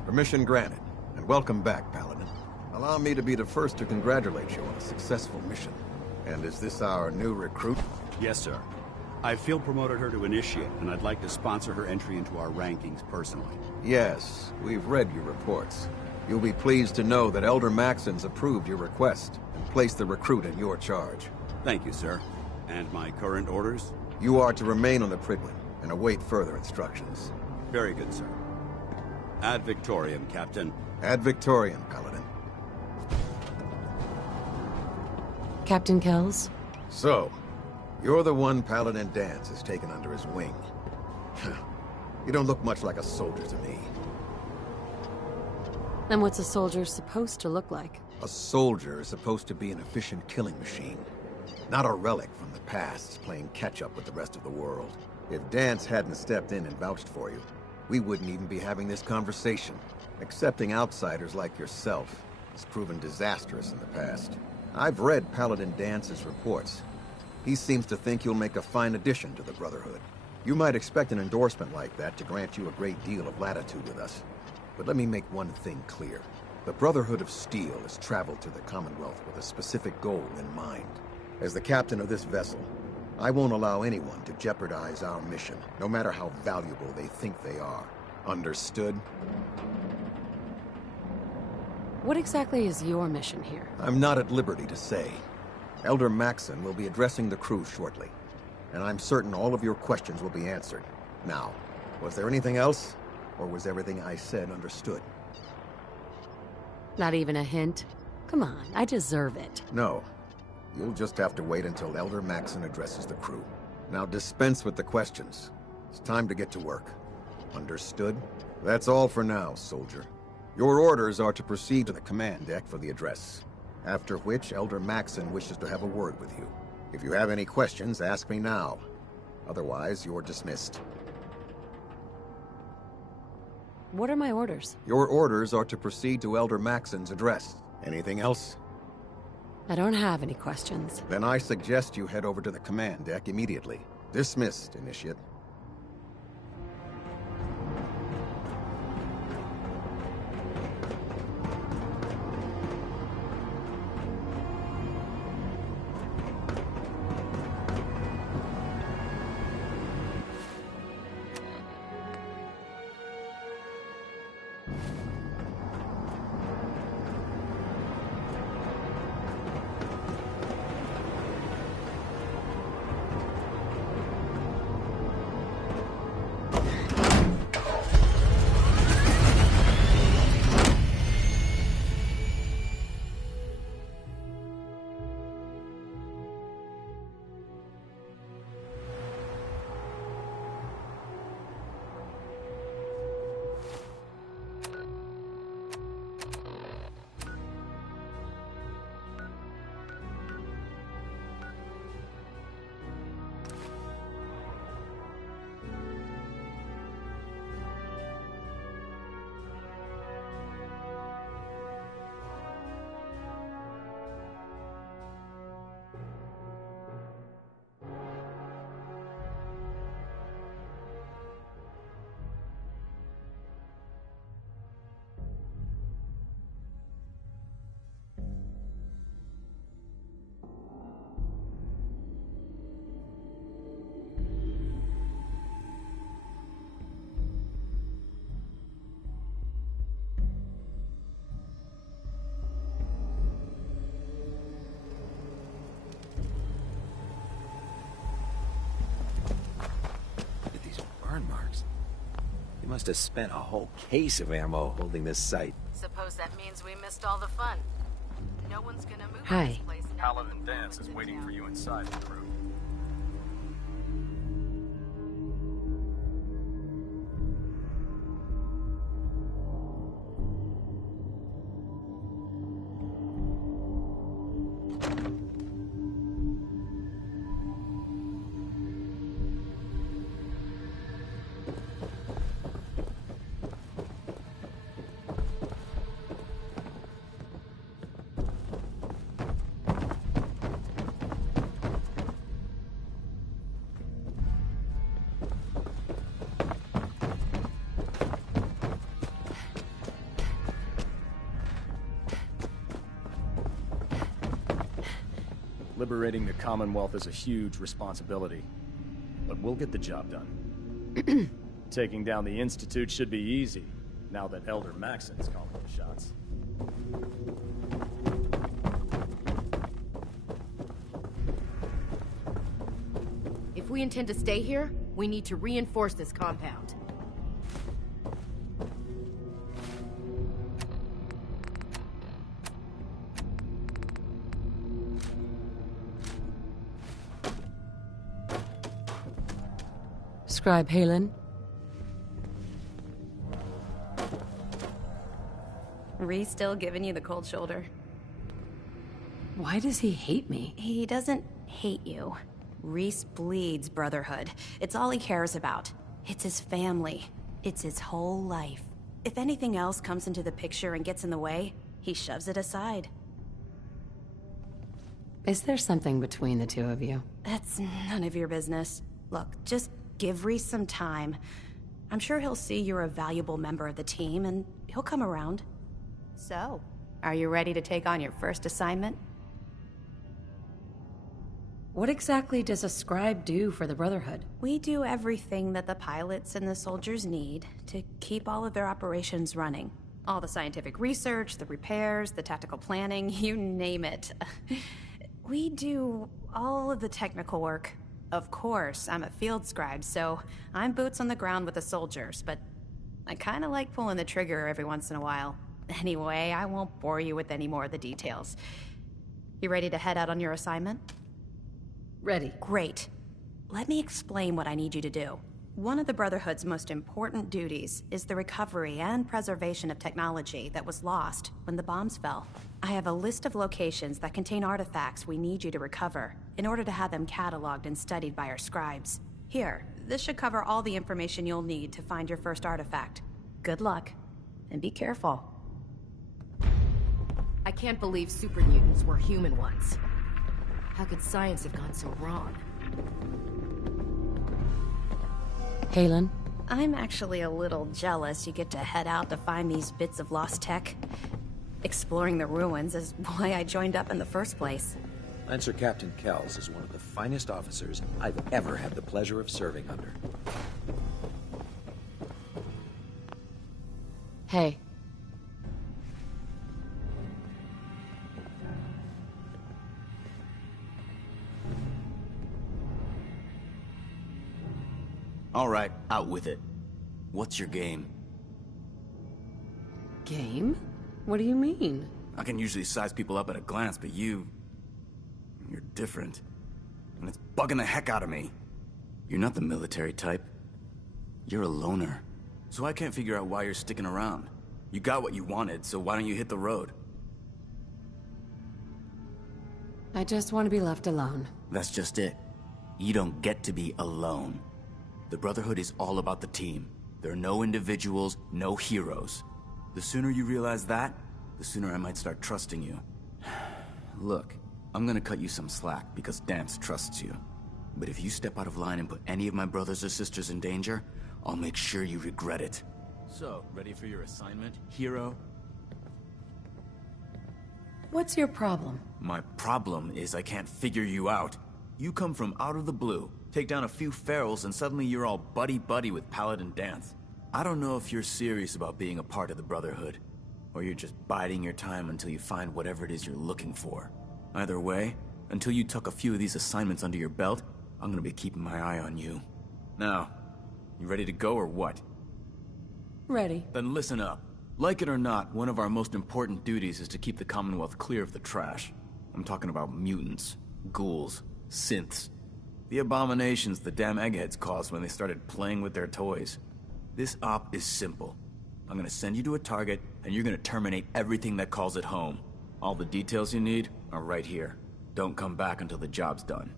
Permission granted, and welcome back, Paladin. Allow me to be the first to congratulate you on a successful mission. And is this our new recruit? Yes, sir. I field promoted her to initiate, and I'd like to sponsor her entry into our rankings personally. Yes, we've read your reports. You'll be pleased to know that Elder Maxon's approved your request and placed the recruit in your charge. Thank you, sir. And my current orders? You are to remain on the Prydwen and await further instructions. Very good, sir. Ad Victoriam, Captain. Ad Victoriam, Paladin. Captain Kells? So, you're the one Paladin Danse has taken under his wing. You don't look much like a soldier to me. Then what's a soldier supposed to look like? A soldier is supposed to be an efficient killing machine, not a relic from the past playing catch-up with the rest of the world. If Danse hadn't stepped in and vouched for you, we wouldn't even be having this conversation. Accepting outsiders like yourself has proven disastrous in the past. I've read Paladin Dance's reports. He seems to think you'll make a fine addition to the Brotherhood. You might expect an endorsement like that to grant you a great deal of latitude with us. But let me make one thing clear. The Brotherhood of Steel has traveled to the Commonwealth with a specific goal in mind. As the captain of this vessel, I won't allow anyone to jeopardize our mission, no matter how valuable they think they are. Understood? What exactly is your mission here? I'm not at liberty to say. Elder Maxon will be addressing the crew shortly, and I'm certain all of your questions will be answered. Now, was there anything else, or was everything I said understood? Not even a hint? Come on, I deserve it. No. You'll just have to wait until Elder Maxon addresses the crew. Now dispense with the questions. It's time to get to work. Understood? That's all for now, soldier. Your orders are to proceed to the command deck for the address, after which Elder Maxon wishes to have a word with you. If you have any questions, ask me now. Otherwise, you're dismissed. What are my orders? Your orders are to proceed to Elder Maxon's address. Anything else? I don't have any questions. Then I suggest you head over to the command deck immediately. Dismissed, Initiate. Marks. You must have spent a whole case of ammo holding this site. Suppose that means we missed all the fun. No one's gonna move Hi. this place now. Paladin Danse is waiting for you inside the crew. Liberating the Commonwealth is a huge responsibility. But we'll get the job done. Taking down the Institute should be easy, now that Elder Maxon's calling the shots. If we intend to stay here, we need to reinforce this compound. Scribe Halen. Reese still giving you the cold shoulder. Why does he hate me? He doesn't hate you. Reese bleeds brotherhood. It's all he cares about. It's his family. It's his whole life. If anything else comes into the picture and gets in the way, he shoves it aside. Is there something between the two of you? That's none of your business. Look, just give Reese some time. I'm sure he'll see you're a valuable member of the team, and he'll come around. So, are you ready to take on your first assignment? What exactly does a scribe do for the Brotherhood? We do everything that the pilots and the soldiers need to keep all of their operations running. All the scientific research, the repairs, the tactical planning, you name it. We do all of the technical work. Of course, I'm a field scribe, so I'm boots on the ground with the soldiers, but I kinda like pulling the trigger every once in a while. Anyway, I won't bore you with any more of the details. You ready to head out on your assignment? Ready. Great. Let me explain what I need you to do. One of the Brotherhood's most important duties is the recovery and preservation of technology that was lost when the bombs fell. I have a list of locations that contain artifacts we need you to recover in order to have them cataloged and studied by our scribes. Here, this should cover all the information you'll need to find your first artifact. Good luck, and be careful. I can't believe super mutants were human ones. How could science have gone so wrong? Halen? I'm actually a little jealous you get to head out to find these bits of lost tech. Exploring the ruins is why I joined up in the first place. Lancer Captain Kells is one of the finest officers I've ever had the pleasure of serving under. Hey. All right, out with it. What's your game? Game? What do you mean? I can usually size people up at a glance, but you're different. And it's bugging the heck out of me. You're not the military type. You're a loner. So I can't figure out why you're sticking around. You got what you wanted, so why don't you hit the road? I just want to be left alone. That's just it. You don't get to be alone. The Brotherhood is all about the team. There are no individuals, no heroes. The sooner you realize that, the sooner I might start trusting you. Look, I'm gonna cut you some slack because Dance trusts you. But if you step out of line and put any of my brothers or sisters in danger, I'll make sure you regret it. So, ready for your assignment, hero? What's your problem? My problem is I can't figure you out. You come from out of the blue, take down a few ferals, and suddenly you're all buddy-buddy with Paladin Dance. I don't know if you're serious about being a part of the Brotherhood, or you're just biding your time until you find whatever it is you're looking for. Either way, until you tuck a few of these assignments under your belt, I'm gonna be keeping my eye on you. Now, you ready to go or what? Ready. Then listen up. Like it or not, one of our most important duties is to keep the Commonwealth clear of the trash. I'm talking about mutants, ghouls, synths. The abominations the damn eggheads caused when they started playing with their toys. This op is simple. I'm gonna send you to a target, and you're gonna terminate everything that calls it home. All the details you need are right here. Don't come back until the job's done.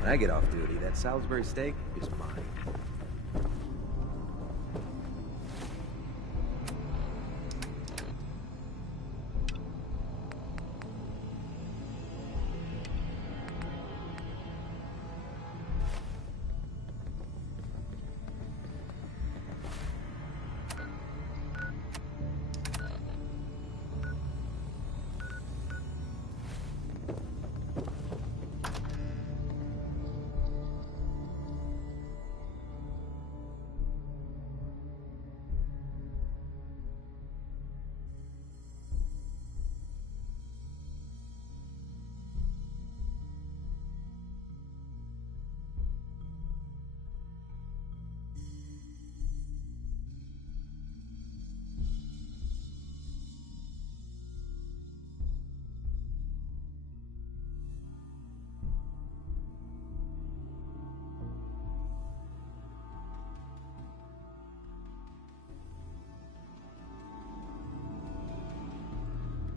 When I get off duty, that Salisbury steak is mine.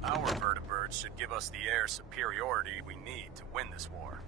Our vertibirds should give us the air superiority we need to win this war.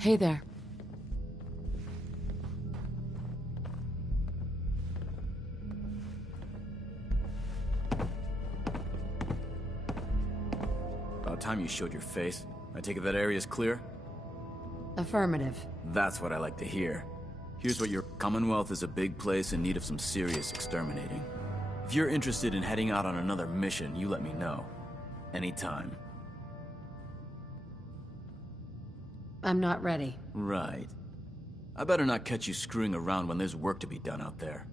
Hey there. About time you showed your face. I take it that area's clear? Affirmative. That's what I like to hear. Here's what your Commonwealth is a big place in need of some serious exterminating. If you're interested in heading out on another mission, you let me know. Anytime. I'm not ready. Right. I better not catch you screwing around when there's work to be done out there.